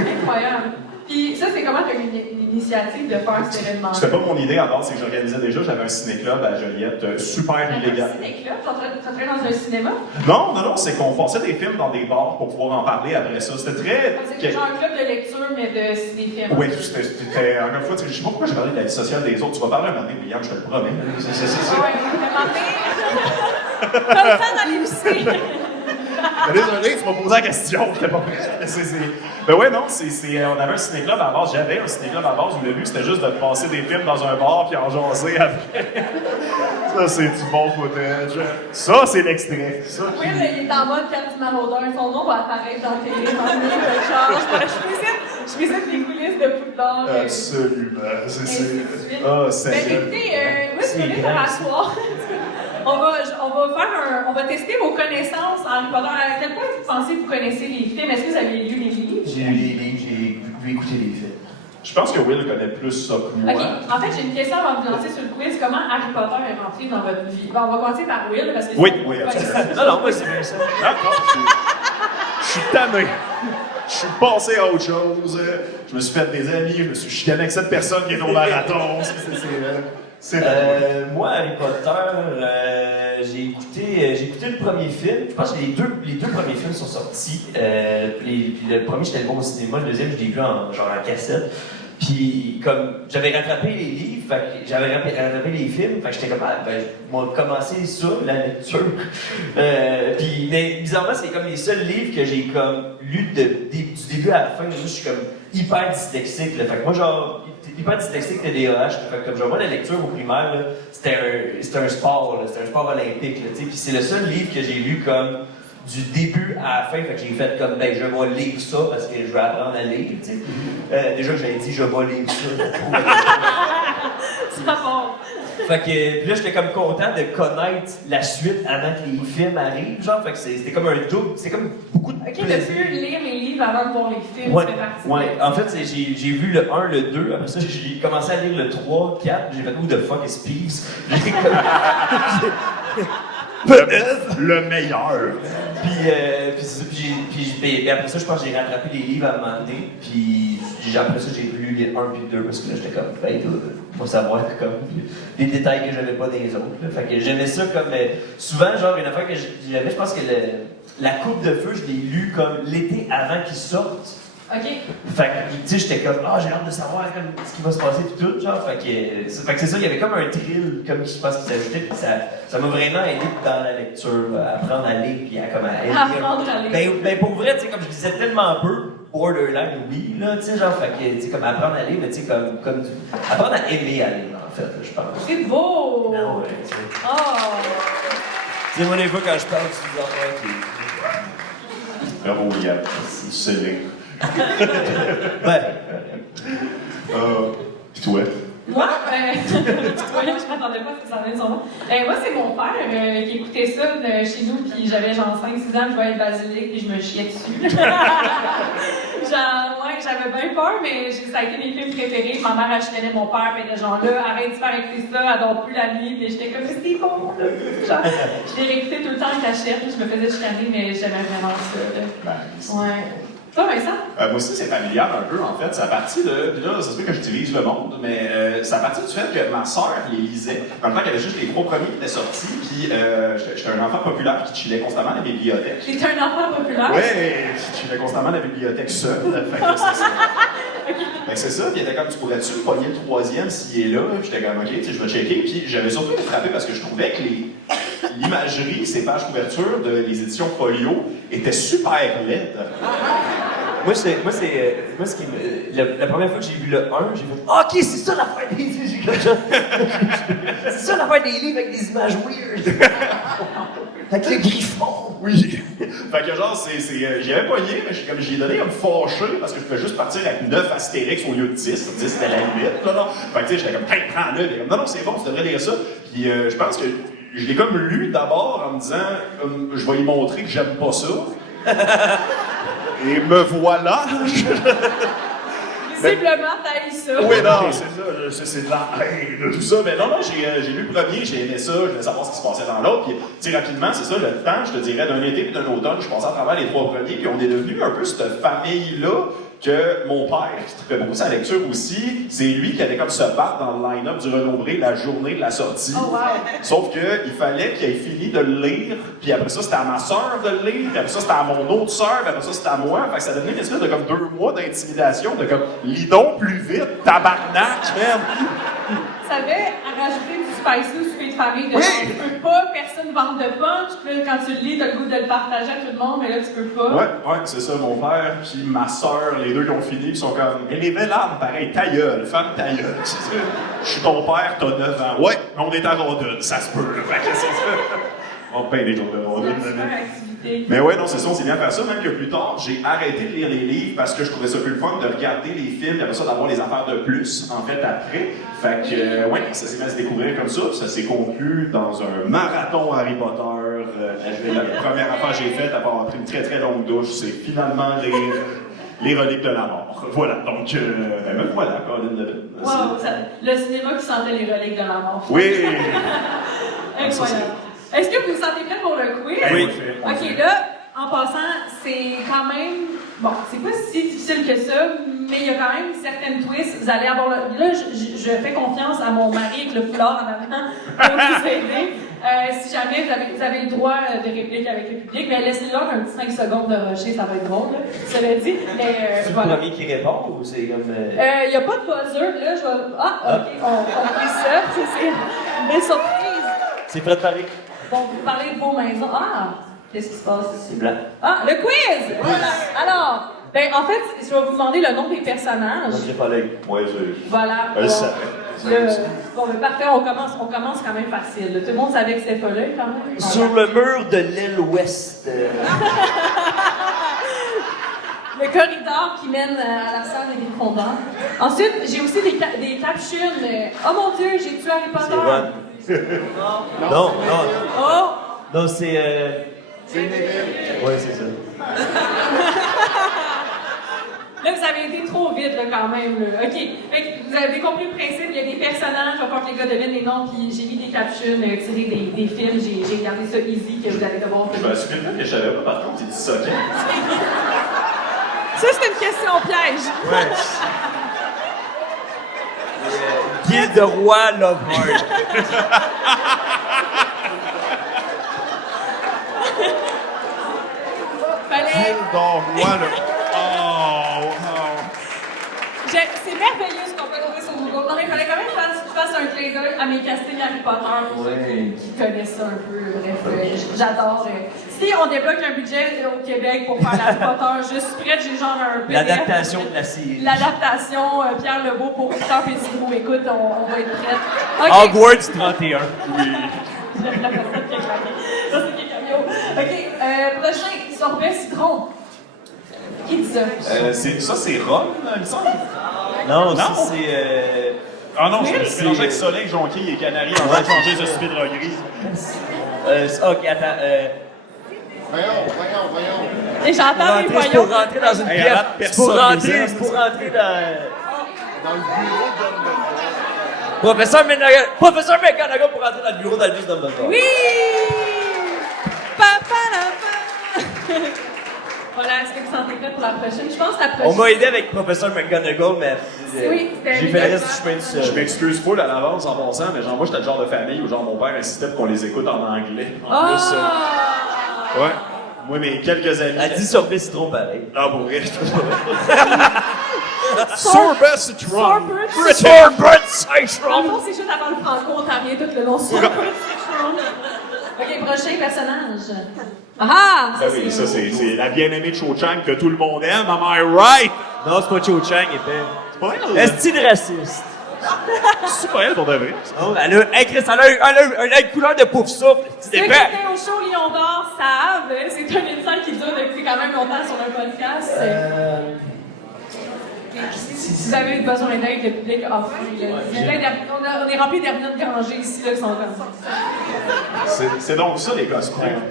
Incroyable. Puis ça, c'est comment tu as eu l'initiative de faire cet événement? C'était pas mon idée à base, c'est que j'organisais déjà, j'avais un ciné-club à Joliette, super illégal. Un ciné-club? Tu travailles dans un cinéma? Non, c'est qu'on passait des films dans des bars pour pouvoir en parler après ça. C'était très... C'est genre un club de lecture, mais de ciné-films. Oui, c'était... Encore une fois, je sais pas pourquoi j'ai parlé de la vie sociale des autres. Tu vas parler un moment donné, William, je te le promets. C'est ça. Oui, un moment donné... T'as le temps d'aller aussi. Désolé, tu m'as posé la question, j'étais pas prêt. Ben ouais, non, on avait un ciné-club à la base, j'avais un ciné-club à la base où le but c'était juste de passer des films dans un bar puis en jaser après. Ça, c'est du bon footage. Ça, c'est l'extrait. Oui, il est en mode Candy Maraudeur, son nom va apparaître dans la télé, je visite les coulisses de Poudlard. Absolument, c'est Ben sérieux. écoutez, moi, je voulais te rasseoir. On va tester vos connaissances en Harry Potter. À quel point vous pensez que vous connaissez les films? Est-ce que vous avez lu les livres? J'ai lu les livres, j'ai pu écouter les films. Je pense que Will connaît plus ça que moi. OK. En fait, j'ai une question avant de vous lancer sur le quiz. Comment Harry Potter est rentré dans votre vie? Bon, on va commencer par Will, parce que... Oui, absolument. Non, moi, c'est bien ça. Je suis tanné. Je suis passé à autre chose. Je me suis fait des amis, je me suis chicané avec cette personne qui est au marathon. Moi, Harry Potter, j'ai écouté le premier film. Je pense que les deux premiers films sont sortis. Le premier, j'étais allé voir au cinéma. Le deuxième, je l'ai vu en cassette. Puis, comme j'avais rattrapé les livres, j'avais rattrapé les films, fait que j'étais comme, on va commencer ça, la lecture. Puis, mais bizarrement, c'est comme les seuls livres que j'ai comme lu du début à la fin. Moi, je suis comme hyper dyslexique. Là. Fait que moi, genre, hyper dyslexique TDAH. Fait que comme genre, moi, la lecture au primaire, là, c'était un sport, c'était un sport olympique. Là, puis c'est le seul livre que j'ai lu comme du début à la fin, fait que j'ai fait comme, je vais lire ça parce que je vais apprendre à lire, tu sais. Déjà que j'avais dit, je vais lire ça. C'est pas bon. Fait que, puis là, j'étais comme content de connaître la suite avant que les films arrivent, genre, fait que c'était comme un double, c'est comme beaucoup de OK, t'as pu lire les livres avant de voir les films, tu fais partie. Ouais, en fait, j'ai vu le 1, le 2, après ça, j'ai commencé à lire le 3, 4, j'ai fait, who the fuck is Peeves? Le meilleur. Puis après ça, je pense que j'ai rattrapé les livres à un moment donné. Puis après ça, j'ai lu les 1 puis 2 parce que là, j'étais comme, faut savoir comme les détails que j'avais pas des autres. Là. Fait que j'aimais ça comme. Souvent, genre, une affaire que j'aimais, je pense que la Coupe de Feu, je l'ai lu comme l'été avant qu'il sorte. OK. Fait que, tu sais, j'étais comme, j'ai hâte de savoir ce qui va se passer pis tout, genre, fait que c'est ça, il y avait comme un thrill, comme je pense qu'il s'ajoutait, pis ça m'a vraiment aidé dans la lecture, à apprendre à lire, pis à apprendre à lire. Ben pour vrai, tu sais, comme je disais tellement peu, borderline, oui, là, tu sais, genre, fait que, tu sais, comme apprendre à lire, mais tu sais, apprendre à aimer à lire, en fait, là, je pense. C'est beau! Non, ouais, tu sais. Oh! Tu sais, moi, des fois, quand je parle, tu dis, Bravo, William. C'est lire. Pis toi? Moi, je m'attendais pas à ce que ça vienne son nom. Moi, c'est mon père qui écoutait ça chez nous, puis j'avais genre 5-6 ans, je voyais le basilic, puis je me chiais dessus. Genre, ouais, j'avais bien peur, mais ça a été mes films préférés. Ma mère, elle chicanait mon père, puis elle était genre là, arrête de faire écouter ça, elle dort plus la nuit, puis j'étais comme, c'est bon, là. Genre, je l'ai réécouté tout le temps en cachette, je me faisais chicaner, mais j'aimais vraiment ça, là. Nice. Ouais. Toi, Vincent? Moi aussi, c'est familial un peu, en fait. Ça a parti de. Puis là, ça se peut que je divise le monde, mais ça a parti du fait que ma sœur les lisait. Dans le temps qu'il y avait juste les 3 premiers qui étaient sortis, puis j'étais un enfant populaire qui chillait constamment à la bibliothèque. T'es un enfant populaire? Ouais, je chillais constamment à la bibliothèque seul. Fait que c'est ça. Fait que c'est ça, puis il était comme, tu pourrais-tu pogner le 3e s'il est là? Puis j'étais comme, ok, tu sais, je vais checker. Puis j'avais surtout été frappé parce que je trouvais que l'imagerie, ces pages couvertures des éditions Folio étaient super laides. Moi, la première fois que j'ai vu le 1, j'ai fait OK, c'est ça l'affaire des livres. C'est ça l'affaire des livres avec des images weird. Avec le griffon. Oui. Fait que genre, j'y avais pogné, mais j'y ai donné comme fâché parce que je pouvais juste partir avec 9 Astérix au lieu de 10. 10 c'était la limite, là, non? Fait que tu sais, j'étais comme, hey, prends-le. Il était comme, non, c'est bon, tu devrais lire ça. Puis je pense que je l'ai comme lu d'abord en me disant, je vais lui montrer que j'aime pas ça. Et me voilà! Visiblement, t'as eu ça. Oui, non, c'est ça, c'est de la haine, tout ça. Mais non, j'ai lu le premier, j'ai aimé ça, je voulais savoir ce qui se passait dans l'autre. Puis, tu sais, rapidement, c'est ça, le temps, je te dirais, d'un été et d'un automne, je passais à travers les 3 premiers, puis on est devenu un peu cette famille-là que mon père, qui trippait beaucoup sa lecture aussi, c'est lui qui allait comme se battre dans le line-up du Renombré la journée de la sortie. Oh, wow. Sauf qu'il fallait qu'il ait fini de le lire, puis après ça, c'était à ma sœur de le lire, puis après ça, c'était à mon autre sœur, puis après ça, c'était à moi. Fait que ça devenait une espèce de comme 2 mois d'intimidation, de comme, lis donc plus vite, tabarnak, man! Ça avait à rajouter du spicy au souper de famille. De Oui. Tu peux pas, personne vendre de punch, puis là, quand tu le lis, t'as le goût de le partager à tout le monde, mais là, tu peux pas. Ouais, c'est ça, mon père, puis ma sœur, les deux qui ont fini, ils sont comme, elle est belle âme, pareil, ta gueule, femme ta gueule. Je suis ton père, t'as 9 ans. Ouais, mais on est à Ronde, ça se peut, là. Fait que c'est ça. On paye des jours de Ronde. C'est une super activité. Mais ouais, non, c'est ça, on s'est bien faire ça, même que plus tard, j'ai arrêté de lire les livres parce que je trouvais ça plus le fun de regarder les films, et après ça, d'avoir les affaires de plus, en fait, après. Fait que, ouais, ça s'est mis à se découvrir comme ça, puis ça s'est conclu dans un marathon Harry Potter. La première affaire que j'ai faite, après avoir pris une très très longue douche, c'est finalement lire Les Reliques de la Mort. Voilà, donc, même voilà, Colin Devin. Wow, le cinéma qui sentait les reliques de la mort. Oui! Incroyable. Est-ce que vous vous sentez prêts pour le quiz? Oui. Ok, là, en passant, c'est quand même. Bon, c'est pas si difficile que ça, mais il y a quand même certaines twists. Vous allez avoir le. Là, je fais confiance à mon mari avec le foulard en avant pour vous aider. Si jamais vous avez le droit de réplique avec le public, mais laissez-leur un petit 5 secondes de rusher, ça va être drôle, là. Cela dit. C'est voilà. le premier qui répond ou c'est comme. Il n'y a pas de buzzer, là, je vais. Ah, ok, on fait ça. C'est une belle surprise. C'est préparé. Bon, vous parlez de vos maisons. Ah! Qu'est-ce qui se passe ici? C'est blanc. Ah, le quiz! Voilà. Alors, ben, en fait, je vais vous demander le nom des personnages. Moi, j'ai pas l'œil. Ouais, Voilà. je le savais. Bon, ben, parfait, on commence quand même facile. Tout le monde savait que c'était pas l'œil, quand même. Sur le mur de l'aile ouest. Le corridor qui mène à la salle des Gryffondors. Ensuite, j'ai aussi des captions. Oh mon Dieu, j'ai tué Harry Potter. C'est Ron. Non. Oh! Non, c'est. C'est Neville. Ouais, c'est ça. Là, vous avez été trop vite, là, quand même. Là. OK. Fait que vous avez compris le principe. Il y a des personnages. Il va falloir que les gars deviennent les noms. Puis j'ai mis des captions tirées des films. J'ai gardé ça easy que vous allez devoir Je me suis fait que je savais pas, par contre, tu dis ça, ok? Ça, c'est une question piège. Ouais. Guide de roi Lovehard. Fallait... Moi, là. C'est merveilleux ce qu'on peut trouver sur Google. Non, mais il fallait quand même que je fasse un clin d'œil à mes castings Harry Potter pour ceux qui connaissent ça un peu. Bref, j'adore. Si on débloque un budget au Québec pour faire Harry Potter, je suis prête, j'ai genre un PDF. L'adaptation de la série. L'adaptation, Pierre Lebeau pour Victor Pétigrou. Écoute, on va être prête. Okay. Hogwarts 31. Oui. Ça, c'est Kékamio. OK, prochain, sorbet citron. Qui dit ça? Ça, c'est Rome, il me semble. Non, Non. ça c'est. Ah non, je me Oui. suis mélangé avec Soleil, Jonquille et Canary en train de changer de stupide gris. Ok, attends. Voyons. Et j'entends des C'est voyons. pour rentrer dans une Hey, pièce. arrête, C'est pour personne rentrer, les aime. c'est pour rentrer dans. Dans le bureau de Professeur McGonagall pour rentrer dans le bureau d'Albus Dumbledore. Oui! Papa la Voilà, est-ce que vous sentez prêts pour la prochaine? Je pense que la prochaine... On m'a aidé avec Professeur McGonagall, mais Oui, c'était j'ai fait le reste évident. du chemin tout seul. Je m'excuse full à l'avance en passant, mais genre, moi, j'étais le genre de famille où genre mon père insistait pour qu'on les écoute en anglais. En plus, Ah! ouais. Moi, mes quelques amis. Elle dit sorbet citron pareil. Ah, pour vrai. Sorbet citron. Sorbet Sorbet Dans citron! le fond, c'est juste avant le franco-ontarien tout le long. Sorbet citron. OK, prochain personnage. Ah! Ah oui, ça, c'est la bien-aimée de Cho Chang que tout le monde aime. Am I right? Non, c'est pas Cho Chang, épais. C'est pas elle? Est-ce de raciste? C'est pas elle pour de vrai. Non, elle a, hey, Chris, elle a une couleur de pouf souffle. Ceux C'est qui épais. étaient au show Lion d'Or savent, c'est un insight qui dure depuis quand même longtemps sur un podcast. Si vous avez besoin d'aide, le public offre. On est rempli d'Hermine Granger ici, là, qui sont comme... C'est donc ça, les costumes.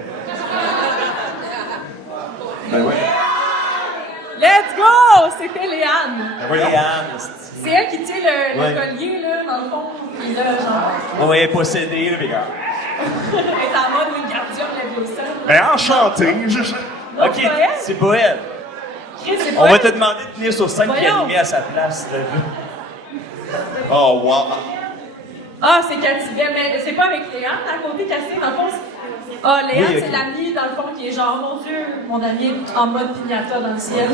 Ben ouais. Let's go! C'était Léane. Ben voyons. C'est elle qui tient le Ouais. collier, là, dans le fond. Puis là, genre... On va y posséder, là, les gars. Elle est en mode le gardien de la Vieux-Seul. Ben enchanté. Non, Ok, c'est pas elle. c'est pas elle. Chris, c'est pas On va elle. te demander de tenir sur 5 et Voyons. animer à sa place. Là. Oh, wow. Ah, c'est Cathy Bell, mais c'est pas avec Léane à côté Cathy, dans le fond. Ah, Léane, Oui, ok. c'est l'amie, dans le fond, qui est genre, mon Dieu, mon ami est en mode pignata dans le ciel.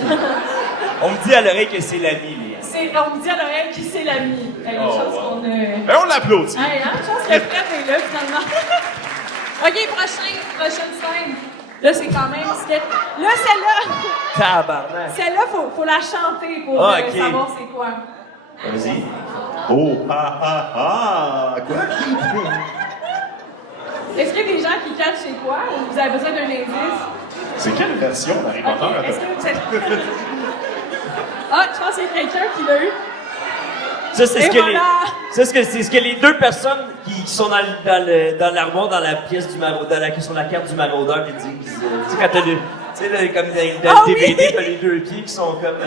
On me dit à l'oreille que c'est l'ami, Léa. On me dit à l'oreille que c'est l'ami. Une Oh, chance wow. qu'on a. Ben on l'applaudit. Hey, hein, chance que Fred est là, finalement. OK, prochaine scène. Là, c'est quand même... Là, celle-là, Tabarnak. celle-là, faut la chanter pour Ah, ok. savoir c'est quoi. Vas-y. Oh, ah, ah, ah. Quoi? Est-ce qu'il y a des gens qui catchent c'est quoi ou vous avez besoin d'un indice? C'est quelle version d'Harry Potter? OK, est-ce que vous êtes... Ah, je pense qu'il y a quelqu'un qui l'a eu. Ça, c'est Et ce que voilà. c'est ce que les deux personnes qui sont dans l'armoire, dans la pièce du maraudeur, sur la carte du maraudeur, qui disent, tu sais, quand t'as le, tu sais, là, comme dans Ah le oui. DVD, t'as les deux pieds qui sont comme,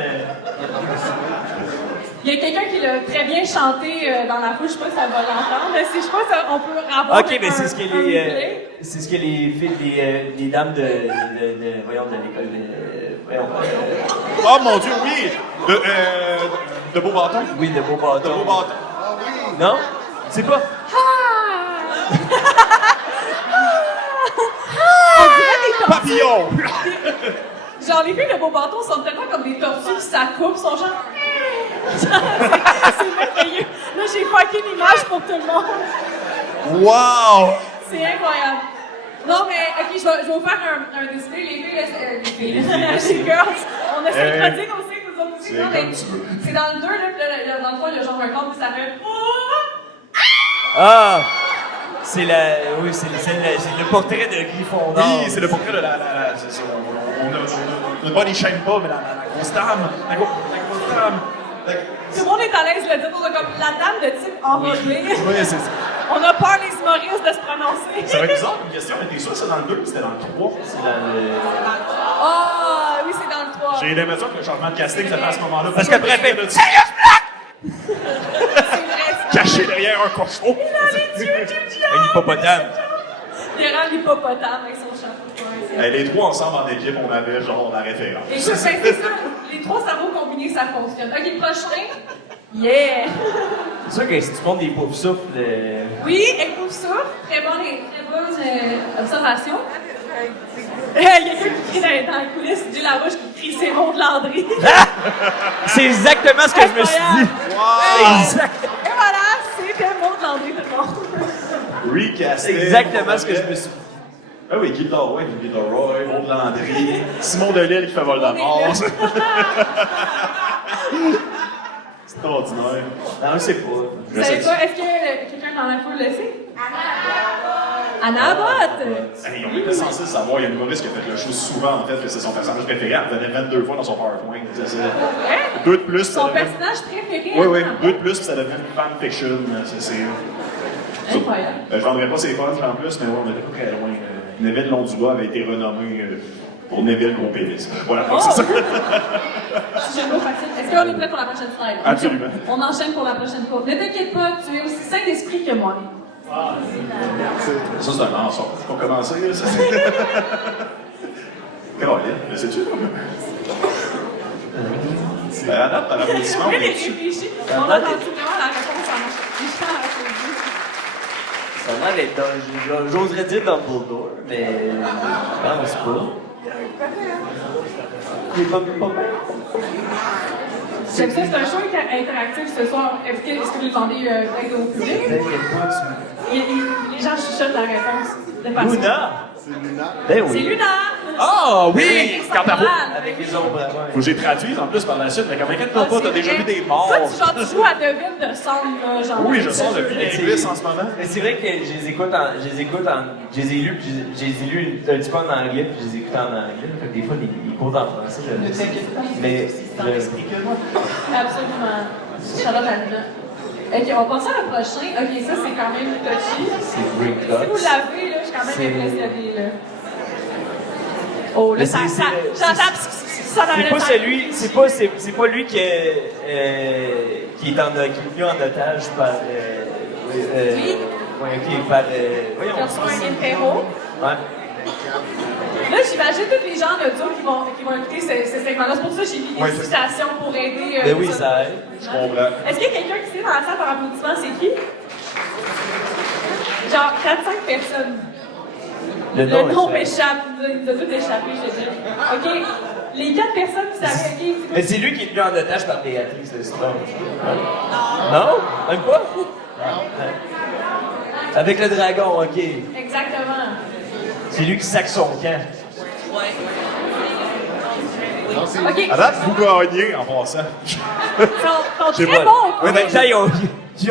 Il y a quelqu'un qui l'a très bien chanté dans la foule, je sais pas si ça va l'entendre. Je sais pas si on peut avoir Ok, mais c'est ce que un les, replay. c'est ce que les filles, les dames de voyons, de l'école, voyons, Oh mon Dieu, oui! De beaux bâtons? oui, de beaux De bâtons. beaux bâtons. Non? C'est pas? Ah! On dirait des tortues. Papillon! Genre, les filles de beaux bâtons sont tellement comme des tortues qui ça coupe, sont genre... c'est merveilleux. Là, j'ai fucké l'image pour tout le monde. Wow! C'est incroyable. Non, mais, OK, je vais vous faire un display. Les filles, les girls, on a synchronisé nos signes, nous autres aussi. C'est Non, mais comme tu veux. c'est dans le 2, là, puis là, dans le fond, il y a genre un corps qui s'appelle... Ah! C'est oui, c'est le portrait de Gryffondor. Oui, c'est le portrait de c'est ça, on ne body shame pas, mais la grosse dame. La grosse dame. Tout le monde est à l'aise de le dire. On a comme la dame de type enrobée. Oui, c'est ça. On a peur, les humoristes, de se prononcer. Ça va être bizarre une question, mais t'es sûr que c'est dans le 2 ou c'était dans le 3? C'est dans le... Ah, oui, c'est dans le 3. J'ai l'impression que le changement de casting, ça fait à ce moment-là. Parce qu'après, elle fait... de C'est vrai. caché derrière un cochon. Un hippopotame. Il rend l'hippopotame avec son chapeau. Ouais, c'est- Les trois ensemble en équipe, on avait genre la référence. Et je sais, c'est ça. Les trois cerveaux combinés, ça fonctionne. OK, prochain. Yeah! C'est sûr que si tu montes des pauvres souffles... Oui, écoute ça. Très bonne observation. Il y a quelqu'un qui crie dans les coulisses du Larouche qui crie c'est mon de Landry. C'est exactement ce que je me suis dit. Wow! Exact- Et voilà, c'était mon de Landry tout le monde. Recasting. C'est exactement ce que je me suis dit. Ah oui, Guy Roy, Guy Roy, Maud Landry, Simon Delille qui fait Voldemort. C'est ordinaire. Non, je sais pas. Vous savez pas, est-ce que quelqu'un dans la foule le sait? Anna Abbott! Hey, on était censé le savoir, il y a un humoriste qui a fait le show souvent, en fait, que c'est son personnage préféré. Elle venait 22 fois dans son PowerPoint. Ouais? 2 de plus, ça Son devient... personnage préféré? Oui, oui, Anna 2 de Abbott? plus, puis ça devient une fanfiction. Incroyable. Je vendrais pas ses punchs en plus, mais ouais, on était pas très loin. Neville Londubat avait été renommé pour Neville Gros Pénis. Voilà, Oh! c'est ça. Sujet de mots facile. Est-ce qu'on est prêt pour la prochaine slide? Absolument. On enchaîne pour la prochaine fois. Ne t'inquiète pas, tu es aussi sain d'esprit que moi. Ça, c'est un mensonge. Faut commencer, là, ça. Caroline, le sais-tu? À date, par applaudissement, on Oui, est dessus. réfléchis. On a entendu vraiment la réponse en Richard a applaudi. Ça a l'air d'être j'oserais dire Dumbledore, mais non, c'est pas. Il est pas bien. J'aime ça, c'est un show interactif ce soir. Est-ce que vous demandez d'aide au public? Les gens chuchotent la réponse. De façon- Luna! C'est Luna. Ben C'est oui. Luna! Ah oui! C'est Quand Avec les ombres. faut que j'ai traduit en plus par la suite, mais comme inquiète-toi pas, t'as déjà vu des morts. Toi, tu joues à Devine de Sound, là, genre. Oui, je sors depuis les cuisses en ce moment. Mais c'est vrai que je les écoute en. Je les ai lus, puis je les ai lus un petit peu en anglais, puis je les écoute en anglais. Fait que des fois, ils courent en français. Mais. Absolument. Charlotte Anna. Ok, on va passer à le prochain. Ok, ça, c'est quand même touchy. C'est Break Si vous l'avez, là, je suis quand même impressionnée, là. Oh, là, Mais ça c'est- j'entends ça dans C'est le pas temps. celui, c'est pas lui qui est venu en otage par. Oui. Ouais, ok, par. Voyons. J'ai reçu un Impero. Ouais. Là, j'imagine tous les gens de Dieu qui vont écouter ce segment-là. C'est pour ça que j'ai mis Ouais, des c'est- citations pour aider. Ben oui, ça aide. Je comprends. Est-ce qu'il y a quelqu'un qui sait dans la salle par applaudissement, c'est qui? Genre 4-5 personnes. Le nom m'échappe. Il nous a tout échappé, je te dis. OK. Les 4 personnes qui savaient, OK, c'est Mais c'est lui qui est venu en otage par Béatrice, c'est ça. Non? Même pas? Avec le dragon, ok. exactement. C'est lui qui sac son camp. OK. À date, vous gagnez en passant. Ils sont Je sais très pas. bons. Oui, mais déjà, ils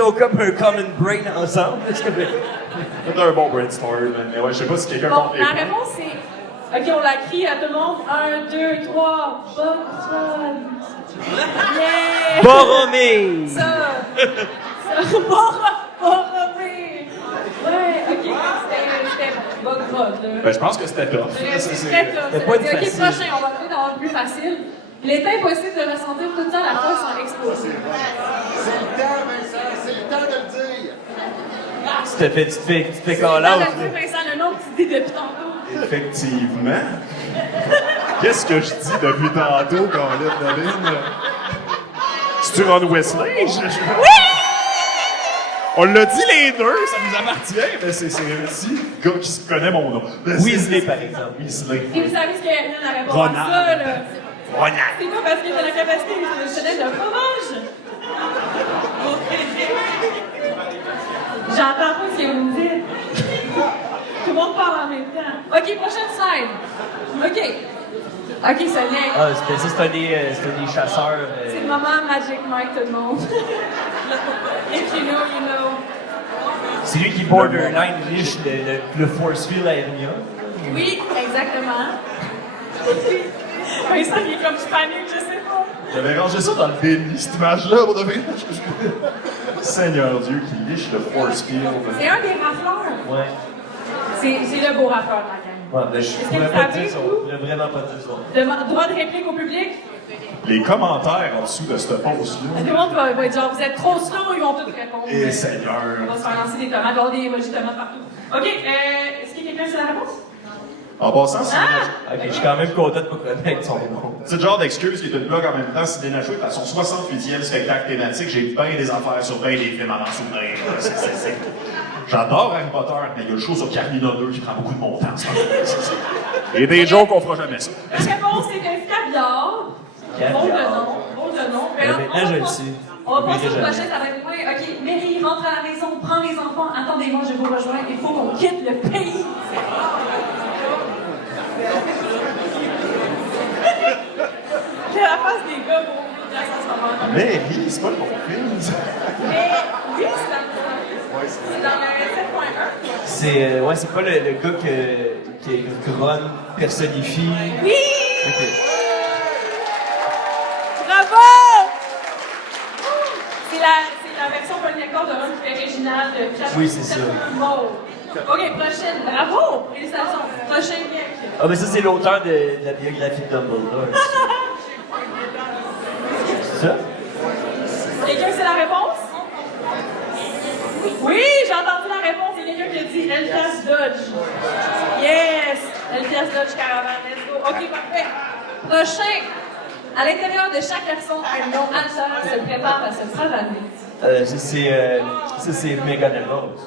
ont comme un common brain ensemble. C'est un bon brainstorm, mais ouais, je sais pas si quelqu'un Bon, compte les la points. réponse c'est. Ok, on l'a crié à tout le monde. 1, 2, 3. Bonne Yeah! Boromé! Ça. Boromé. Ouais, ok. C'était Bogrod, là. Ben, je pense que c'était top. C'est très tough. c'est pas une Ok, facile. prochain, on va aller dans le plus facile. Il est impossible de ressentir tout ça à la fois sans exploser. C'est le temps, Vincent, c'est le temps de le dire. Tu te fais call Dans out. le plus Vincent, le nom que tu dis depuis tantôt. Effectivement. Qu'est-ce que je dis depuis tantôt, Colin? C'est-tu Ron Wesley? Oui! On l'a dit les deux, ça nous appartient, mais c'est aussi le gars qui se connaît mon nom. Weasley, par exemple. Weasley. Et vous savez ce qu'il y a la réponse Ronald. à ça, là? Ronald. C'est pas parce qu'il a la capacité émotionnelle de fromage. J'entends pas ce que vous me dites. Tout le monde parle en même temps. OK, prochaine slide. OK. OK, ça l'est. Ah, c'était des chasseurs. C'est le moment Magic Mike, tout le monde. If you know, you know. C'est lui qui borderline riche le force field à Hermia. Oui, exactement. Vincent, il est comme panique, je sais pas. J'avais rangé ça dans le déni, cette image-là, pour de vrai. Seigneur Dieu qui liche le force field. C'est un des rafleurs. Ouais. C'est le beau rafleur de la gang. Ouais, ben, je Est-ce que pourrais vous pas savez, dire ça. vous? Je pourrais vraiment pas dire ça. Droit de réplique au public. Les commentaires en dessous de cette pause-là. Tout le monde va être genre, vous êtes trop slow, ils vont tous répondre. Et Seigneur. On va se faire lancer des tomates, il va y avoir des emojis de tomates partout. OK, est-ce qu'il y a quelqu'un sur la réponse? En passant, c'est Ok, je suis quand même content de pas connaître son nom. le genre d'excuse qui est une blog en même temps. Sidney Nachoui, à son 68e spectacle thématique, j'ai bien des affaires sur bien des films à m'en souvenir. J'adore Harry Potter, mais il y a le show sur Carmina 2 qui prend beaucoup de mon temps. Ça. Et des jokes, on fera jamais ça. La réponse c'était caviar. Bon de nom, bon de nom. Mais maintenant, je le sais. On va passer au J'oublierai prochain, ça va être oui. OK, Mary rentre à la maison, prend les enfants. Attendez-moi, je vous rejoins. Il faut qu'on quitte le pays. J'ai la face des gars pour ouvrir en ce moment. Mais oui, c'est pas le bon film. Mais oui, c'est dans le 7.1. C'est pas le gars que Ron personnifie. Oui! Ok. Bravo! C'est la version premier accord de Ron qui fait original de Chapeau. Oui, c'est ça. OK, prochaine. Bravo! Félicitations. Prochain mec. Ah, mais ça, c'est l'auteur de la biographie de Dumbledore. C'est ça? Quelqu'un sait la réponse? Oui, j'ai entendu la réponse. Il y a quelqu'un qui a dit Elfias Dodge. Yes! Elfias Dodge Caravan. Let's go. OK, prochain, à l'intérieur de chaque personne, un nom alter se prépare à se profaner. Ça, c'est Megan Elmos.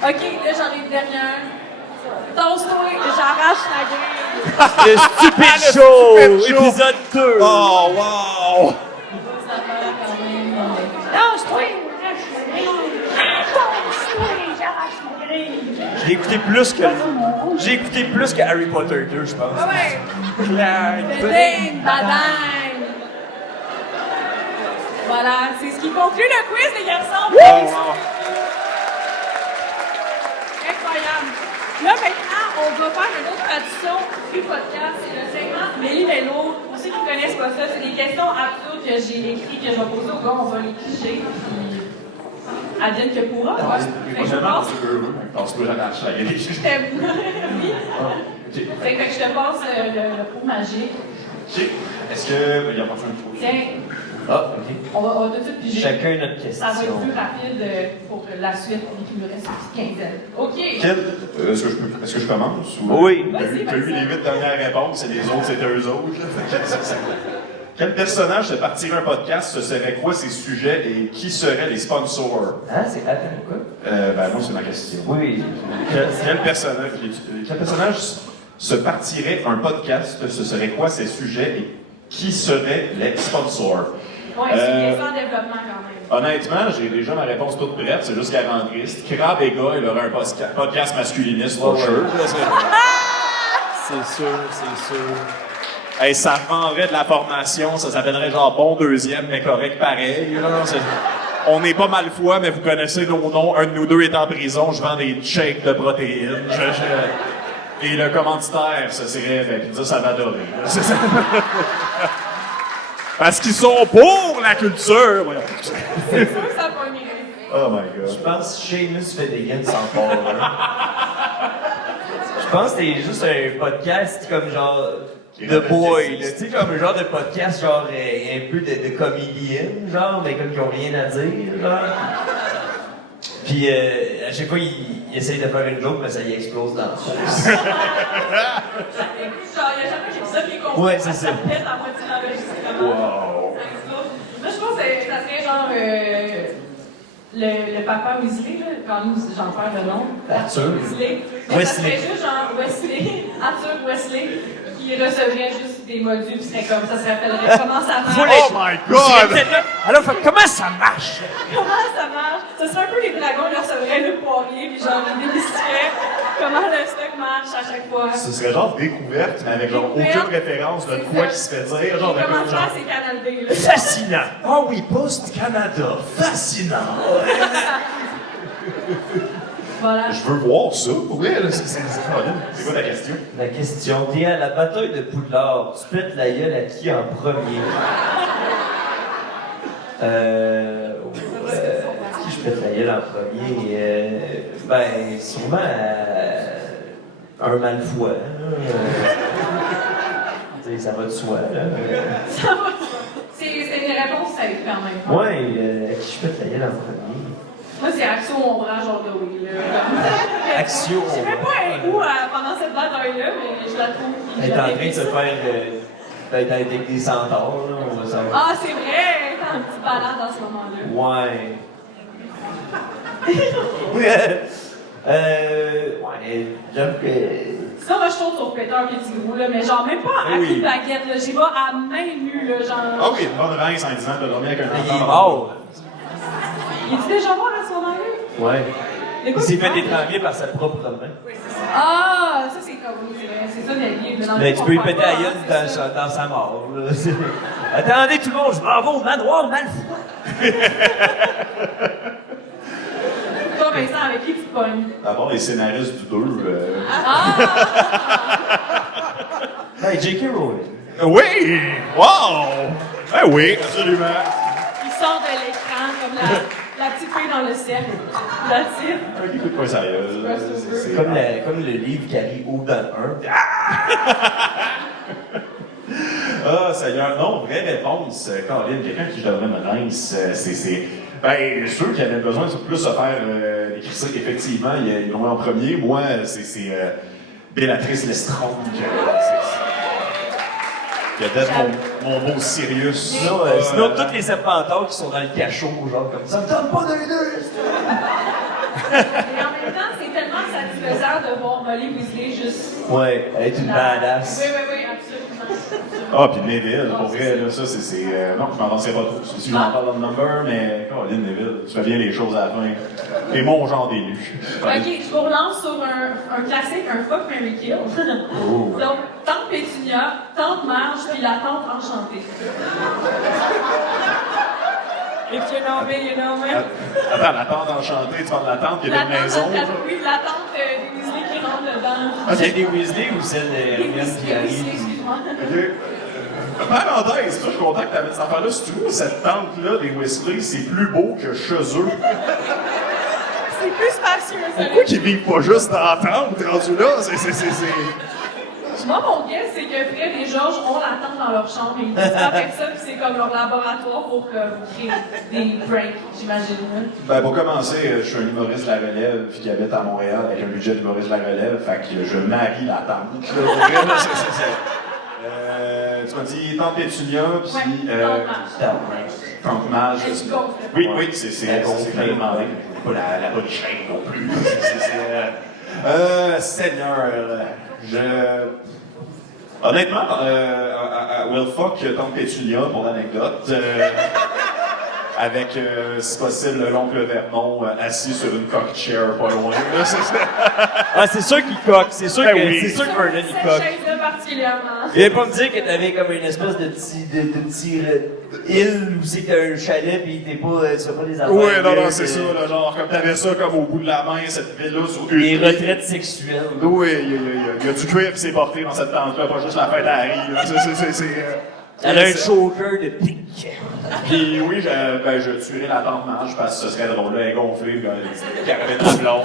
OK, là, j'en ai une dernière. Tosse-toi, j'arrache la grille. Le Stupid Show, épisode 2. Oh, wow! Ça va quand même. Lâche-toi, j'arrache la grille. J'ai écouté plus que Harry Potter 2, je pense. Ouais. Claire. Beding, badang. Voilà, c'est ce qui conclut le quiz, les garçons. Incroyable. Là, maintenant, on va faire une autre tradition du podcast. C'est le segment Méli-Mélo. Pour ceux qui ne connaissent pas ça, c'est des questions absurdes que j'ai écrites, que je vais poser au gars. On va les clicher. Puis, advienne que pourra. Fait que je passe. Pense-toi, j'arrache la grille. Oui. Fait que je te passe le pot magique. Est-ce que. Il y a pas de fois. Tiens, Ah, OK. on va tout de suite piger. Chacun notre Ça question. va être plus rapide pour la suite, puis qu'il me reste une petite quinzaine. OK. Est-ce que je commence? Ou... Oui. T'as eu les 8 dernières réponses et les autres, c'était eux autres. Là. Quel personnage de partir un podcast, ce serait quoi ses sujets et qui seraient les sponsors? Hein, c'est attends, quoi? Ben, moi, c'est ma question. Oui. Quel personnage se partirait un podcast, ce serait quoi ses sujets et qui seraient les sponsors? Oui, c'est une question en développement quand même. Honnêtement, j'ai déjà ma réponse toute prête, c'est juste qu'elle rend triste. Crab et gars, il aurait un podcast masculiniste, for sure. C'est sûr. Hey, ça prendrait de la formation, ça s'appellerait genre bon deuxième, mais correct pareil. On n'est pas mal foi, mais vous connaissez nos noms. Un de nous deux est en prison, je vends des shakes de protéines. Et le commanditaire, ce serait Pizza Salvatore. Parce qu'ils sont pour la culture. C'est sûr que ça va mieux. Oh my Je God. pense que Seamus fait des gains sans fort. Je pense que c'est juste un podcast comme genre The Boy, là. Tu sais, comme un genre de podcast genre un peu de comédienne, genre, mais comme qui ont rien à dire, genre. Puis à chaque fois, il essaye de faire une joke, mais ça y explose dans le face. Écoute, genre, il y a jamais quelque chose qui est compris. Ouais, c'est ça. Pète en moitié d'enregistrement. Wow. Ça explose. Moi, je pense que ça serait genre le papa Weasley, là, quand nous, j'en perds le nom. Arthur. Weasley. Mais ça serait juste genre Wesley, Arthur Wesley, qui recevrait juste des modules, puis serait comme ça s'appellerait Comment ça marche? Oh my God! Alors, comment ça marche? Comment ça marche? Ce serait un peu les dragons, ils recevraient le poirier, puis genre, ils démystifieraient comment le stock marche à chaque fois. Ce serait genre découverte, mais avec genre aucune référence de quoi qui se fait dire. Genre de Comment genre. ça, c'est Canal D, là. Fascinant! Ah oui, Post Canada, fascinant! Voilà. Je veux voir ça. Oui, là, c'est quoi ta question? La question, t'es à la bataille de Poudlard, tu pètes la gueule à qui en premier? Qui je pète la gueule en premier? Ben, sûrement un Malfoy. Tu sais, ça va de soi, là. Ça va. C'est une réponse safe quand même. Ouais, qui je pète la gueule en premier? Moi, c'est Axio Ombrage, genre de oui, là. Axio Je sais même pas où pendant cette bataille-là, mais je la trouve. Elle est en train de se faire d'être avec des centaures, là, on va savoir. Ah, c'est vrai! T'es en petit balade à ce moment-là. Ouais. Ouais, j'aime que. Sinon, moi, je tourne sur Peter Pettigrew, là, mais genre, même pas à Oui. coup de baguette, là. J'y vais à main nue, là, genre. Ah oui, une bonne rince en disant que t'as dormi avec un enfant. Il est mort. Il est déjà mort à ce moment-là? Ouais. De quoi Il s'est tu fait parles? étrangler par sa propre main. Ah, ça, c'est comme oui, c'est ça, la vie. Mais tu peux lui péter la gueule dans sa mort. Là. Attendez tout le monde, je m'en vais au manoir Malfoy. Toi, Vincent, avec qui tu te pognes? D'abord, les scénaristes du 2. Ben, J.K. Rowling. Oui! Wow! Ben oui, absolument. Il sort de l'écran comme la petite fille dans le cercle. La type. Écoute pas sérieux. Comme le livre Carrie O dans 1. Ah, Seigneur, non, vraie réponse. Caroline, quelqu'un qui je donnerais ma rince, c'est. Ben, je suis sûr qu'il avait besoin de plus se faire écrire ça. Effectivement, ils l'ont en premier. Moi, c'est Bellatrice Lestrange. Qui a peut-être mon beau Sirius. Sinon, tous les serpentards qui sont dans le cachot, genre comme ça me tente pas d'aider! Et en même temps, c'est tellement satisfaisant de voir Molly Weasley juste. Ouais, elle est une badass. Oui, absolument. Ah, puis Neville, pour vrai, là, ça, c'est. Non, je m'avancerai pas trop. Si j'en parle dans le number, mais. Caroline Neville, tu fais bien les choses à la fin. T'es mon genre d'élu. Ok, je vous relance sur un classique, un Fuck, Marry, Kill. Oh. Donc, Tante Pétunia, Tante Marge, puis la Tante Enchantée. If you know me, you know me. Attends, la tante enchantée, tu parles de la tante qui est La dans une maison? tante, oui, la Tante des Weasley qui rentre dedans. Celle des Weasley ou celle d'Hermione qui Weasley, arrive? excuse-moi. Ok. Parenthèse, toi, je suis content que tu avais cette affaire-là. Si tu trouves cette tante-là des Weasley, c'est plus beau que chez eux. C'est plus spacieux, ça. Pourquoi qu'ils vivent pas juste dans la tente, rendu là? Moi, mon guess, c'est que Fred et Georges ont la tente dans leur chambre et ils disparaissent ça, puis c'est comme leur laboratoire pour créer des pranks, j'imagine. Ben, pour commencer, je suis un humoriste de la relève qui habite à Montréal avec un budget d'humoriste de la relève, fait que je marie la tante. Tu m'as dit Tante Pétunia, puis Tante Mage. Oui, c'est complètement vrai. Pas la bonne chaîne non plus. Seigneur, honnêtement, Will Fuck Tante Pétunia pour l'anecdote. Avec, si possible, l'oncle Vernon assis sur une cock chair pas loin. Là, C'est sûr qu'il coque. C'est sûr que Vernon il Cette coque. chaise-là particulièrement. Viens pas me dire que t'avais comme une espèce de petit île où c'est que t'as un chalet pis tu fais pas des affaires. oui, non, c'est ça, là, genre, comme t'avais ça comme au bout de la main, cette ville-là sur une. Des retraites sexuelles. Oui, il y a du cuir qui s'est porté dans cette tente-là, pas juste la fête à Harry. Elle a un choker de pique. Puis oui, je tuerais la tante Marge parce que ce serait drôle, là, elle est gonflée, puis une carabine à blond.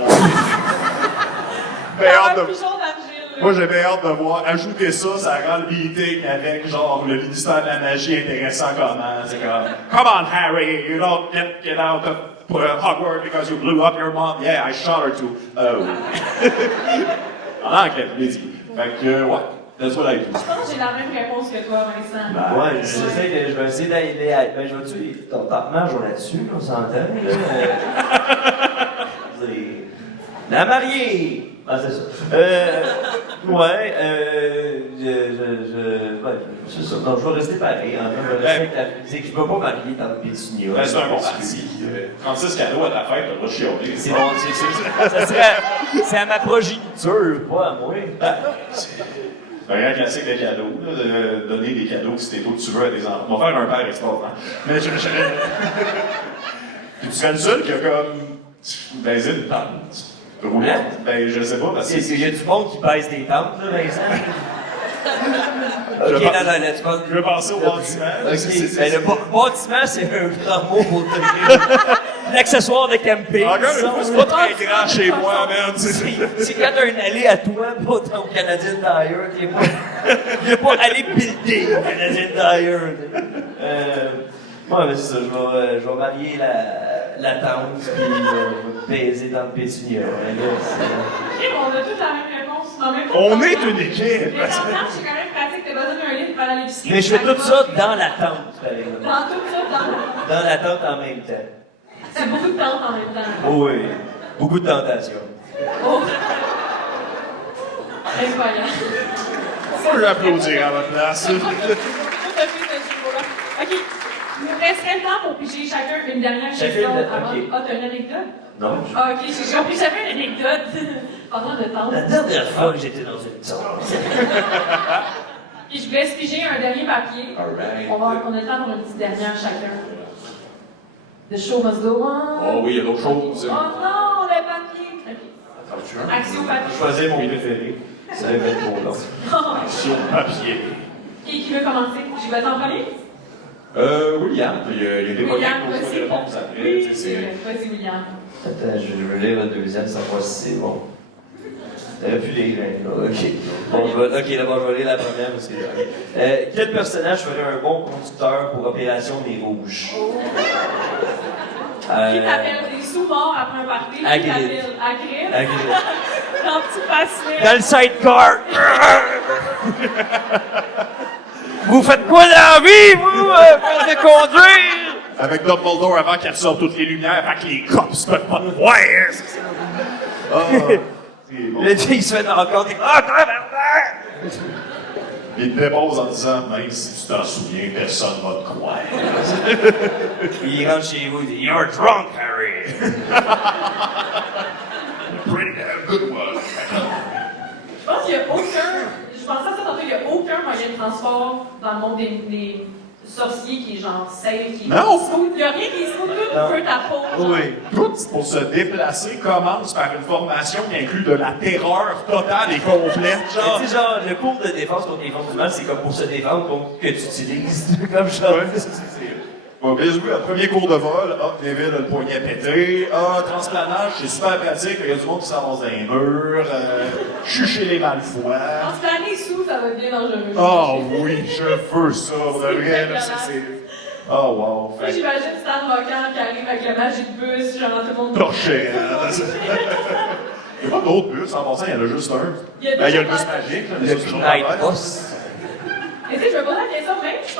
Moi, j'ai bien hâte de voir. Ajouter ça, ça rend le meeting avec, genre, le ministère de la magie intéressant comment. C'est comme, come on, Harry, you don't get out of Hogwarts because you blew up your mom. Yeah, I shot her too. Oh. En anglais, je l'ai dit. Fait que, ouais, that's what I do. Je pense que j'ai la même réponse que toi, Vincent. Ouais, je vais essayer d'aller à. Ben, je vais tuer ton partenaire, je vais là-dessus, on s'entend, là. La mariée! Ah, c'est ça. Ouais, c'est ça. Donc, je vais rester pareil. Hein. Je vais rester avec la musique. Je peux pas marier dans le Pétunia. Ben, c'est un bon parti. 36 cadeaux à ta fête, t'as pas chialer. C'est bon, ça serait. C'est à ma progéniture, pas à moi. C'est un grand classique des cadeaux, là, de donner des cadeaux si t'es beau que tu veux à des enfants. On va faire un père extraordinaire. Mais Puis tu serais le seul qui a comme baisé une tente. Roulette? Ben, je sais pas, parce que. Il y a du monde qui baisse des tentes, là, Vincent. Ok, non, tu penses. Je veux passer au bâtiment. Ben, le bâtiment, c'est un grand mot pour te l'accessoire de camping. Encore une fois, c'est pas très grand chez moi, man. C'est quand t'as un allée à toi, pas au Canadian Tire, il n'y a pas aller builder au Canadian Tire. Ouais, mais c'est ça, je vais marier la tante, puis baiser dans le pétunia. On a toutes la même réponse. En même temps, On est une équipe! Les enfants, c'est quand même pratique, t'as besoin d'un livre pour aller à l'épicerie. Mais je fais tout ça dans la tente, par exemple. Dans tout ça, Dans la tente en même temps. C'est beaucoup de tentes en même temps. Oh oui, beaucoup de tentations. Oh. Incroyable. Moi, je vais applaudir à votre place. Tout à fait, ce niveau-là. OK. Il nous resterait le temps pour piger chacun une dernière question. Avant... OK. Ah, t'as une anecdote? Non. Ah, OK, j'ai compris. J'avais une anecdote. Pendant le temps. La dernière fois que j'étais dans une tente. Puis je vais piger un dernier papier. Alright. On a le temps pour une petite dernière chacun. The show must go on. Oh oui, il y a d'autres choses. Oh non, le papier. OK. Action papier. Choisir mon préféré. Ça va être trop long. Action papier. Qui veut commencer? Je vais en premier? William. Il y a des William, moyens de vas-y. réponse après. Oui, C'est vas-y, William. Attends, je veux lire le deuxième, savoir si c'est bon. T'aurais pu lire, hein, là. OK. Bon, d'abord, je vais lire la première parce que quel personnage ferait un bon conducteur pour Opération Nez Rouge? Qui t'appelle des sous-morts après un party? Qui Hagrid. t'appelle Hagrid? Hagrid. Dans petit facile. Dans le sidecar! Vous faites quoi dans la vie, vous? Pour conduire? Avec Dumbledore avant qu'il ressorte toutes les lumières, avant que les cops peuvent pas te voir. C'est ça. Ah, c'est bon. Le gars, il se fait encore des... Ah, tabarnak! Il te dépose en disant, même si tu t'en souviens, personne va te croire. Puis il rentre chez vous, il dit, You're drunk, Harry! Pretty damn good one. Je pense qu'il n'y a aucun. Je pensais à ça tantôt, il n'y a aucun moyen de transport dans le monde des sorciers qui est genre safe, qui est Non. smooth. Il n'y a rien qui est smooth, tout peut ta peau. genre. Oui. Tout pour se déplacer commence par une formation qui inclut de la terreur totale et complète. Genre. Tu sais, genre, le cours de défense contre les forces du mal, c'est comme pour se défendre contre que tu utilises comme genre. Ouais, c'est. Bon, bien joué, premier cours de vol, Neville a le poignet pété, transplanage, c'est super pratique, il y a du monde qui s'avance dans les murs, chucher les malfois. En cette année sous, ça va être bien dangereux. Oh oui, je veux ça, pour de vrai, là, c'est... Oh wow, Moi, fait j'imagine Stan Mocan qui arrive avec le magic bus, genre tout le monde. torché, hein. Il n'y a pas d'autres bus, en passant, il y en a juste un. Il y a Ben, il y a le déjà bus pas- magique, là, Le mais ça, c'est une autre Night affaire. Et Boss. tu sais, je me pose la question, même, je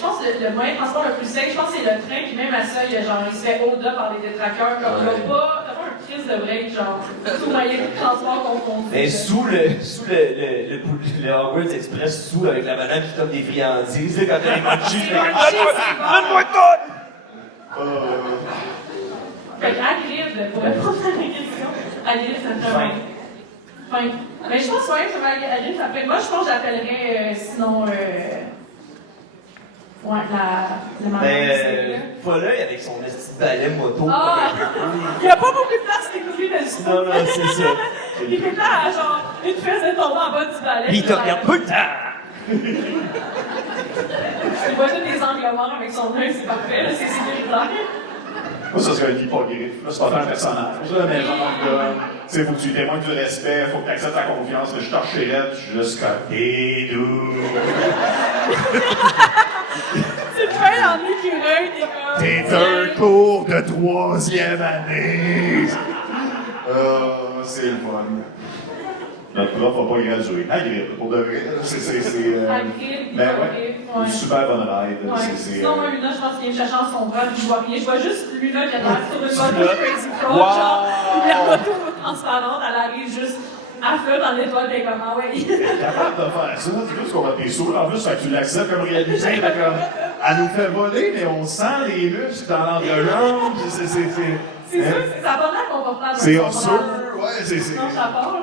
pense le moyen de transport le plus safe, je pense que c'est le train, puis même à ça, il se fait hold-up par les détraqueurs, comme il n'y a pas un crise de break, genre, tout moyen de transport qu'on conduit. Mais sous le Hogwarts Express, sous avec la madame qui donne des friandises, là, quand elle est munchies, je fais donne-moi tout! Fait qu'Hagrid, pour répondre à la question, Hagrid, ça me fait mal. Fin. Mais je pense que ouais, ça va Hagrid, ça fait. Moi, je pense que j'appellerais sinon. Ouais, la maman. Mais Folleuil avec son petit balai moto. Ah! Il n'y a pas beaucoup de place d'écouter de ça. Non, non, c'est ça. Il est tout le temps à genre une fesse de tomber en bas du balai. Pis il te regarde tout le temps! Il voit tous des angles morts avec son œil, c'est parfait, là, c'est sécuritaire. Moi, ça serait un hippogriffe. Là, c'est pas un personnage. Là, mais genre, tu sais, faut que tu témoignes du respect, faut que tu acceptes la confiance. Je torche chez elle, je suis juste comme, hey, dude. Tu te fais en écureuil, t'es comme. T'es un cours de 3e année. C'est le fun. Notre prof va pas graduer. Hagrid, pour de vrai. C'est Hagrid, ben Hagrid, ouais. ouais. Une super bonne ride. Ouais. C'est, Sinon, moi, Luna, je pense qu'il vient me chercher en son bras, puis je vois rien. Je vois juste Luna qui a l'air sur une moto Là. Crazy Frog, Wow. genre, la moto transparente, elle arrive juste à flotte dans l'étoile, t'es comme, ah ouais. T'es capable de faire ça, tu veux qu'on va tes sourds. En plus, fait que tu l'acceptes comme réalité. Comme, elle nous fait voler, mais on sent les muscles dans l'entrejambe. C'est sûr, ça a pas l'air confortable. C'est son sûr. bras. Ouais, c'est. Non, ça part, là.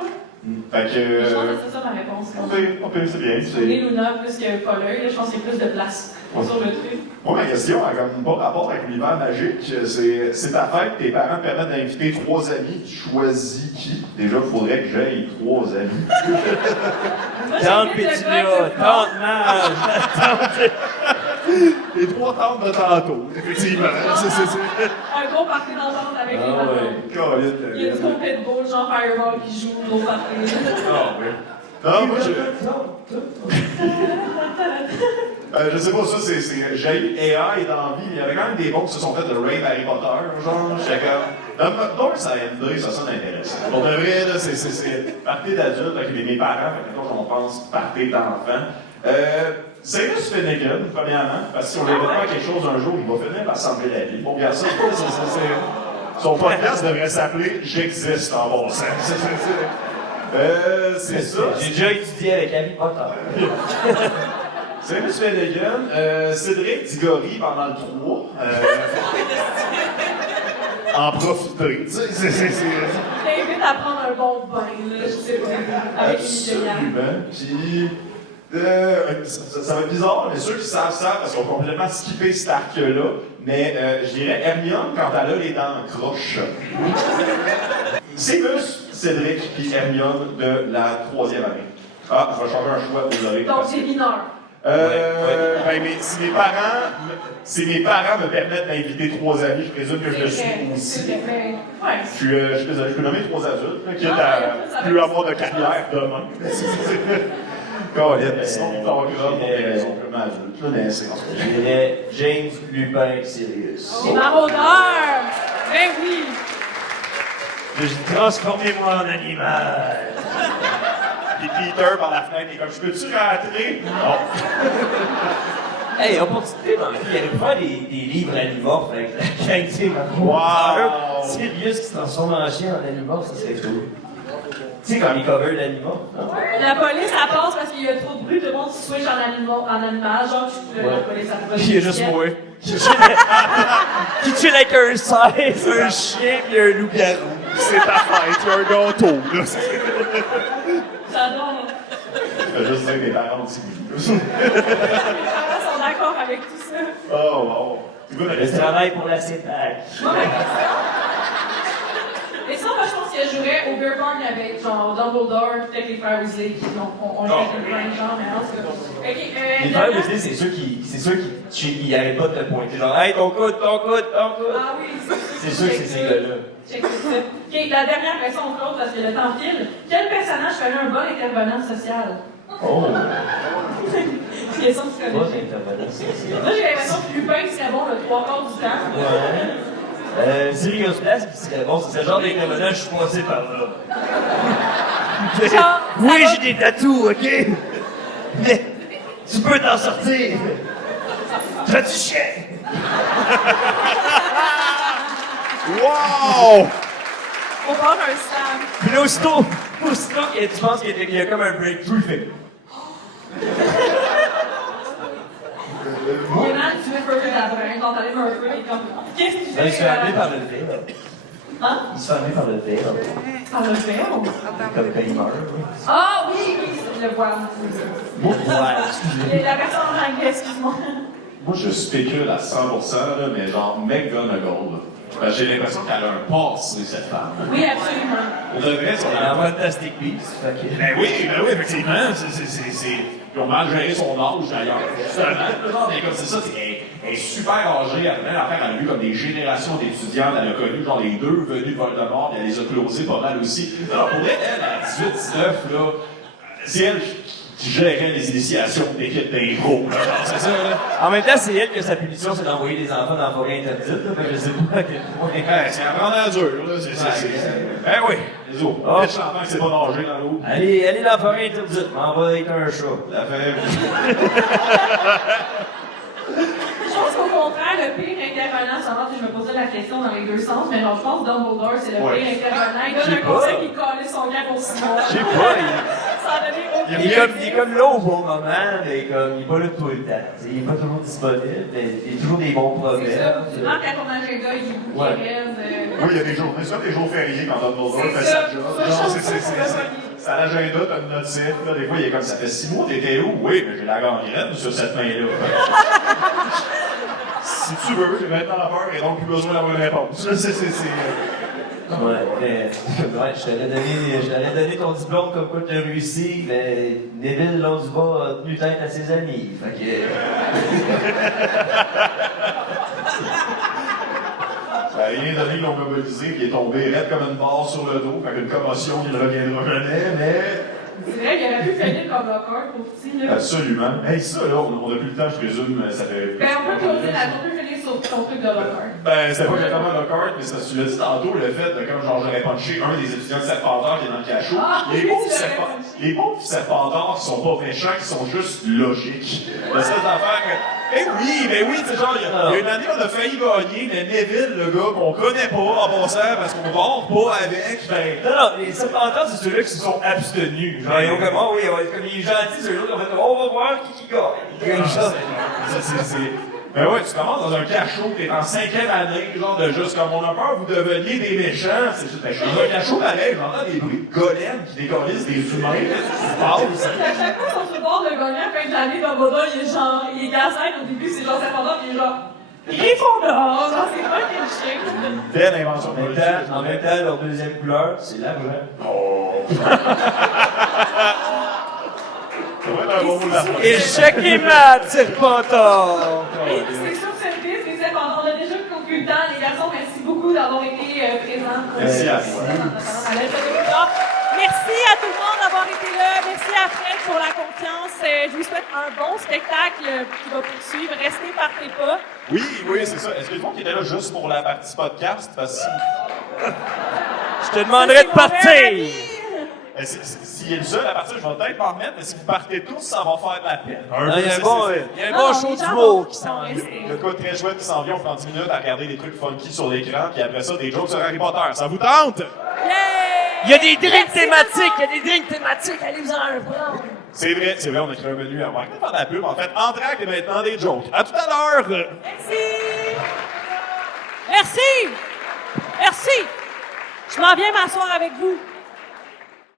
Fait que. Je pense que c'est ça ma réponse. On peut, c'est bien. Les Luna plus que pas l'œil, je pense qu'il y a plus de place sur le truc. Moi, ma question a comme pas rapport avec l'univers magique. C'est ta fête, tes parents te permettent d'inviter 3 amis. Tu choisis qui? Déjà, il faudrait que j'aille 3 amis. Moi, Tante j'invite le Pétunia, gars qui se tante Mage, Les 3 tantes de tantôt, effectivement. un gros party d'entente avec les mamans. Il y a du gros pitbull, genre Fireball qui joue gros party. Non, moi, je sais pas, ça, j'ai eu AI dans la vie, il y avait quand même des bons qui se sont fait de Rave Harry Potter, genre, j'étais comme... Donc, ça AMD, ça sonne intéressant. Pour de vrai, là, c'est party d'adulte avec mes parents, fait que quand on pense party d'enfants. Seamus Finnegan, premièrement, parce que si on n'invite pas à quelque chose un jour, il va finir par sembler la vie. Bon, regarde ça, son podcast devrait s'appeler « J'existe en bon sens ». C'est ça. J'ai déjà étudié avec Harry Potter. Seamus Finnegan, Cédric Diggory pendant le 3. En profiter. Tu sais, T'invite à prendre un bon bain, là, je sais pas, avec une absolument. Puis, ça va être bizarre, mais ceux qui savent parce qu'ils ont complètement skippé cet arc-là. Mais je dirais Hermione quand elle a les dents croches. Seamus, Cédric puis Hermione de la 3e année. Ah, je vais changer un choix, désolé. Donc, c'est mineur. Ben, mais si mes parents me permettent d'inviter 3 amis, je présume que je le suis aussi. Ouais. Je suis désolé, je peux nommer 3 adultes, là, quitte à plus avoir de carrière demain. Sinon, on va grave pour des raisons purement adultes, là, mais c'est en Je dirais James Lupin Sirius. Les maraudeurs! Ben oui! Je dis, transformez-moi en animal. Puis Peter, par la fenêtre, il est comme, je peux-tu rentrer? Non. Hey, opportunité dans la vie, il y avait pas des livres animorphes avec la qualité. Wow! Sirius qui se transforme en chien en animorphe, ça serait cool. Tu sais, comme les covers d'animorphes. La police, elle passe parce qu'il y a trop de bruit, tout le monde se switch en animal. Genre, la police, elle passe. Il y a juste moi. Qui chill avec un size, un chien et un loup-garou. C'est ta fête, il y a un gâteau, là. J'adore. Je veux juste dire que mes parents aussi. Mes parents sont d'accord avec tout ça. Oh, wow. C'est quoi ta Je question? travaille pour la CEPAC. Moi, ma question. Et sinon, moi, je pense que je jouerais au Beer Pong avec, genre, Dumbledore, peut-être les frères Weasley, qui on joue avec plein de gens, mais en tout cas. Ok, Les frères Weasley, c'est ceux qui arrêtent pas de te pointer. Genre, hey, ton coude. Ah oui, C'est sûr que c'est ces gars-là. Check ça. Ok, la dernière question, Claude, parce que le temps file. Quel personnage ferait un bon intervenant social? Oh! Question que tu Pas connais. d'intervenant social. Moi, j'ai l'impression que Lupin serait bon le 3/4 du temps. Ouais. Sirius Black, c'est bon, c'est ce genre d'intervenant, je suis passé par là. Genre, Oui, j'ai des tatous, ok? Mais tu peux t'en sortir. T'as du chien. Wow! on part un slam. Puis là, aussitôt que tu penses qu'il y a comme un breakthrough, il fait. Vraiment, tu veux Murphy d'Abraham, quand t'allais Murphy, et comme, qu'est-ce que tu fais? Il se fait appeler par le verre. Hein? Il se fait appeler par le verre. Par le verbe? Comme quand il meurt. Oui. Ah oui, je le vois. Ouais, excusez. La personne en anglais, excuse-moi. Moi, je spécule à 100%, là, mais genre McGonagall, là. Ben, j'ai l'impression qu'elle a un passé, cette femme. Oui, absolument. On devrait sur Il la a un Fantastic Beasts. Fait que. Ben oui, effectivement. Ils ont mal géré son âge, d'ailleurs. Justement, mais comme c'est ça, elle est super âgée. Elle a même affaire, elle a eu comme des générations d'étudiantes. Elle a connu genre les deux venus de Voldemort. Elle les a closés pas mal aussi. Alors, pour elle, à 18-19, là, c'est elle qui gérait les initiations d'équipe d'impro. C'est ça, là. En même temps, c'est elle que sa punition, c'est d'envoyer des enfants dans la forêt interdite. Là, fait que je sais pas à quel point. C'est à prendre à dur, là. Ben oui, les autres. Oh. Petit enfant qui sait pas nager dans l'eau. Allez dans la forêt interdite, m'en va être un chat. La fait. Je pense qu'au contraire, le pire intervenant, ça que je me posais la question dans les deux sens, mais genre, je pense que Dumbledore, c'est le Ouais. pire intervenant. Il donne J'ai un conseil pas. qui colle son gars pour 6 mois. Je sais pas, Ça a donné aucun il est comme là au bon moment, mais comme il est pas là tout le temps. T'sais, il est pas toujours disponible, mais il y a toujours des bons C'est problèmes. ça. Souvent, quand ton agenda, il est Ouais. Oui, il y a des journées, ça, des jours fériés quand Dumbledore C'est fait ça. sa job. Ça, je Genre, trouve que c'est c'est à l'agenda, t'as une notif, là, des fois, il est comme, ça fait 6 mois, t'étais où? Oui, mais j'ai la gangrène sur cette main-là. Si tu veux, j'ai maintenant peur et donc plus besoin d'avoir une réponse. Ouais, mais ouais, je t'avais donné ton diplôme comme quoi tu as réussi, mais Neville Londubat a tenu tête à ses amis. Fait que. Ça n'a rien donné qu'ils l'ont mobilisé, puis il est tombé raide comme une barre sur le dos, fait qu'une commotion, il ne reviendra jamais, mais. C'est vrai, il aurait pu finir comme Lockhart pour petit, là. Absolument. Hey, ça, là, on n'a plus le temps, je présume, ça fait. Ben, on peut closer la on peut finir sur ton truc de Lockhart. Ben, c'était pas exactement Lockhart, mais c'est parce que tu l'as dit tantôt, le fait de comme genre j'aurais punché un des étudiants de Serpentard qui est dans le cachot. Ah, les oui, pauvres tu l'aurais punché. les pauvres Serpentards qui sont pas méchants, qui sont juste logiques. L'espèce d'affaire que. Ben oui, tu sais, genre, il y a une année, on a failli gagner, mais Neville, le gars qu'on connaît pas en passant parce qu'on dort pas avec, ben. Non, les Serpentards, c'est ceux-là qui se sont abstenus. Genre, ils ont comme, oh oui, comme les gentils, ceux-là, ils ont fait, on va voir qui gagne. Comme ça. Ben ouais, tu commences dans un cachot, t'es en 5e année, genre de juste comme on a peur, vous deveniez des méchants. C'est juste, ben, je suis dans un cachot pareil, j'entends des bruits de golems qui décollissent des humains, qu'est-ce qui se passe? À chaque fois qu'on se bord de gagner à la fin de l'année, Dumbledore, il est genre, il est gazette au début, c'est genre Serpentard, puis il est genre, Gryffondor, genre, c'est pas quel chien. Belle invention. En même temps, leur deuxième couleur, c'est l'argent. Oh! Ça va être un bon mot de la fin. Échec et mat, Serpentard! C'est sur cette liste, les Serpentards, on a déjà conclu le temps. Les garçons, merci beaucoup d'avoir été présents. Merci à vous. Merci à tout le monde d'avoir été là. Merci à Fred pour la confiance. Je vous souhaite un bon spectacle qui va poursuivre. Restez, partez pas. Oui, c'est ça. Est-ce que le monde qui était là juste pour la partie podcast? Parce que... Je te demanderais de partir! S'il est le seul à partir, je vais peut-être m'en remettre, mais si vous partez tous, ça va faire de la peine. Il y a un bon show d'humour qui s'en vient. Il y a de quoi de très chouette qui s'en vient. On prend 10 minutes à regarder des trucs funky sur l'écran, puis après ça, des jokes sur Harry Potter. Ça vous tente? Il y a des drinks thématiques, allez-vous en prendre! C'est vrai, on a créé un menu à voir. On va faire de la pub, en fait. Entracte et maintenant des jokes. À tout à l'heure! Merci! Je m'en viens m'asseoir avec vous.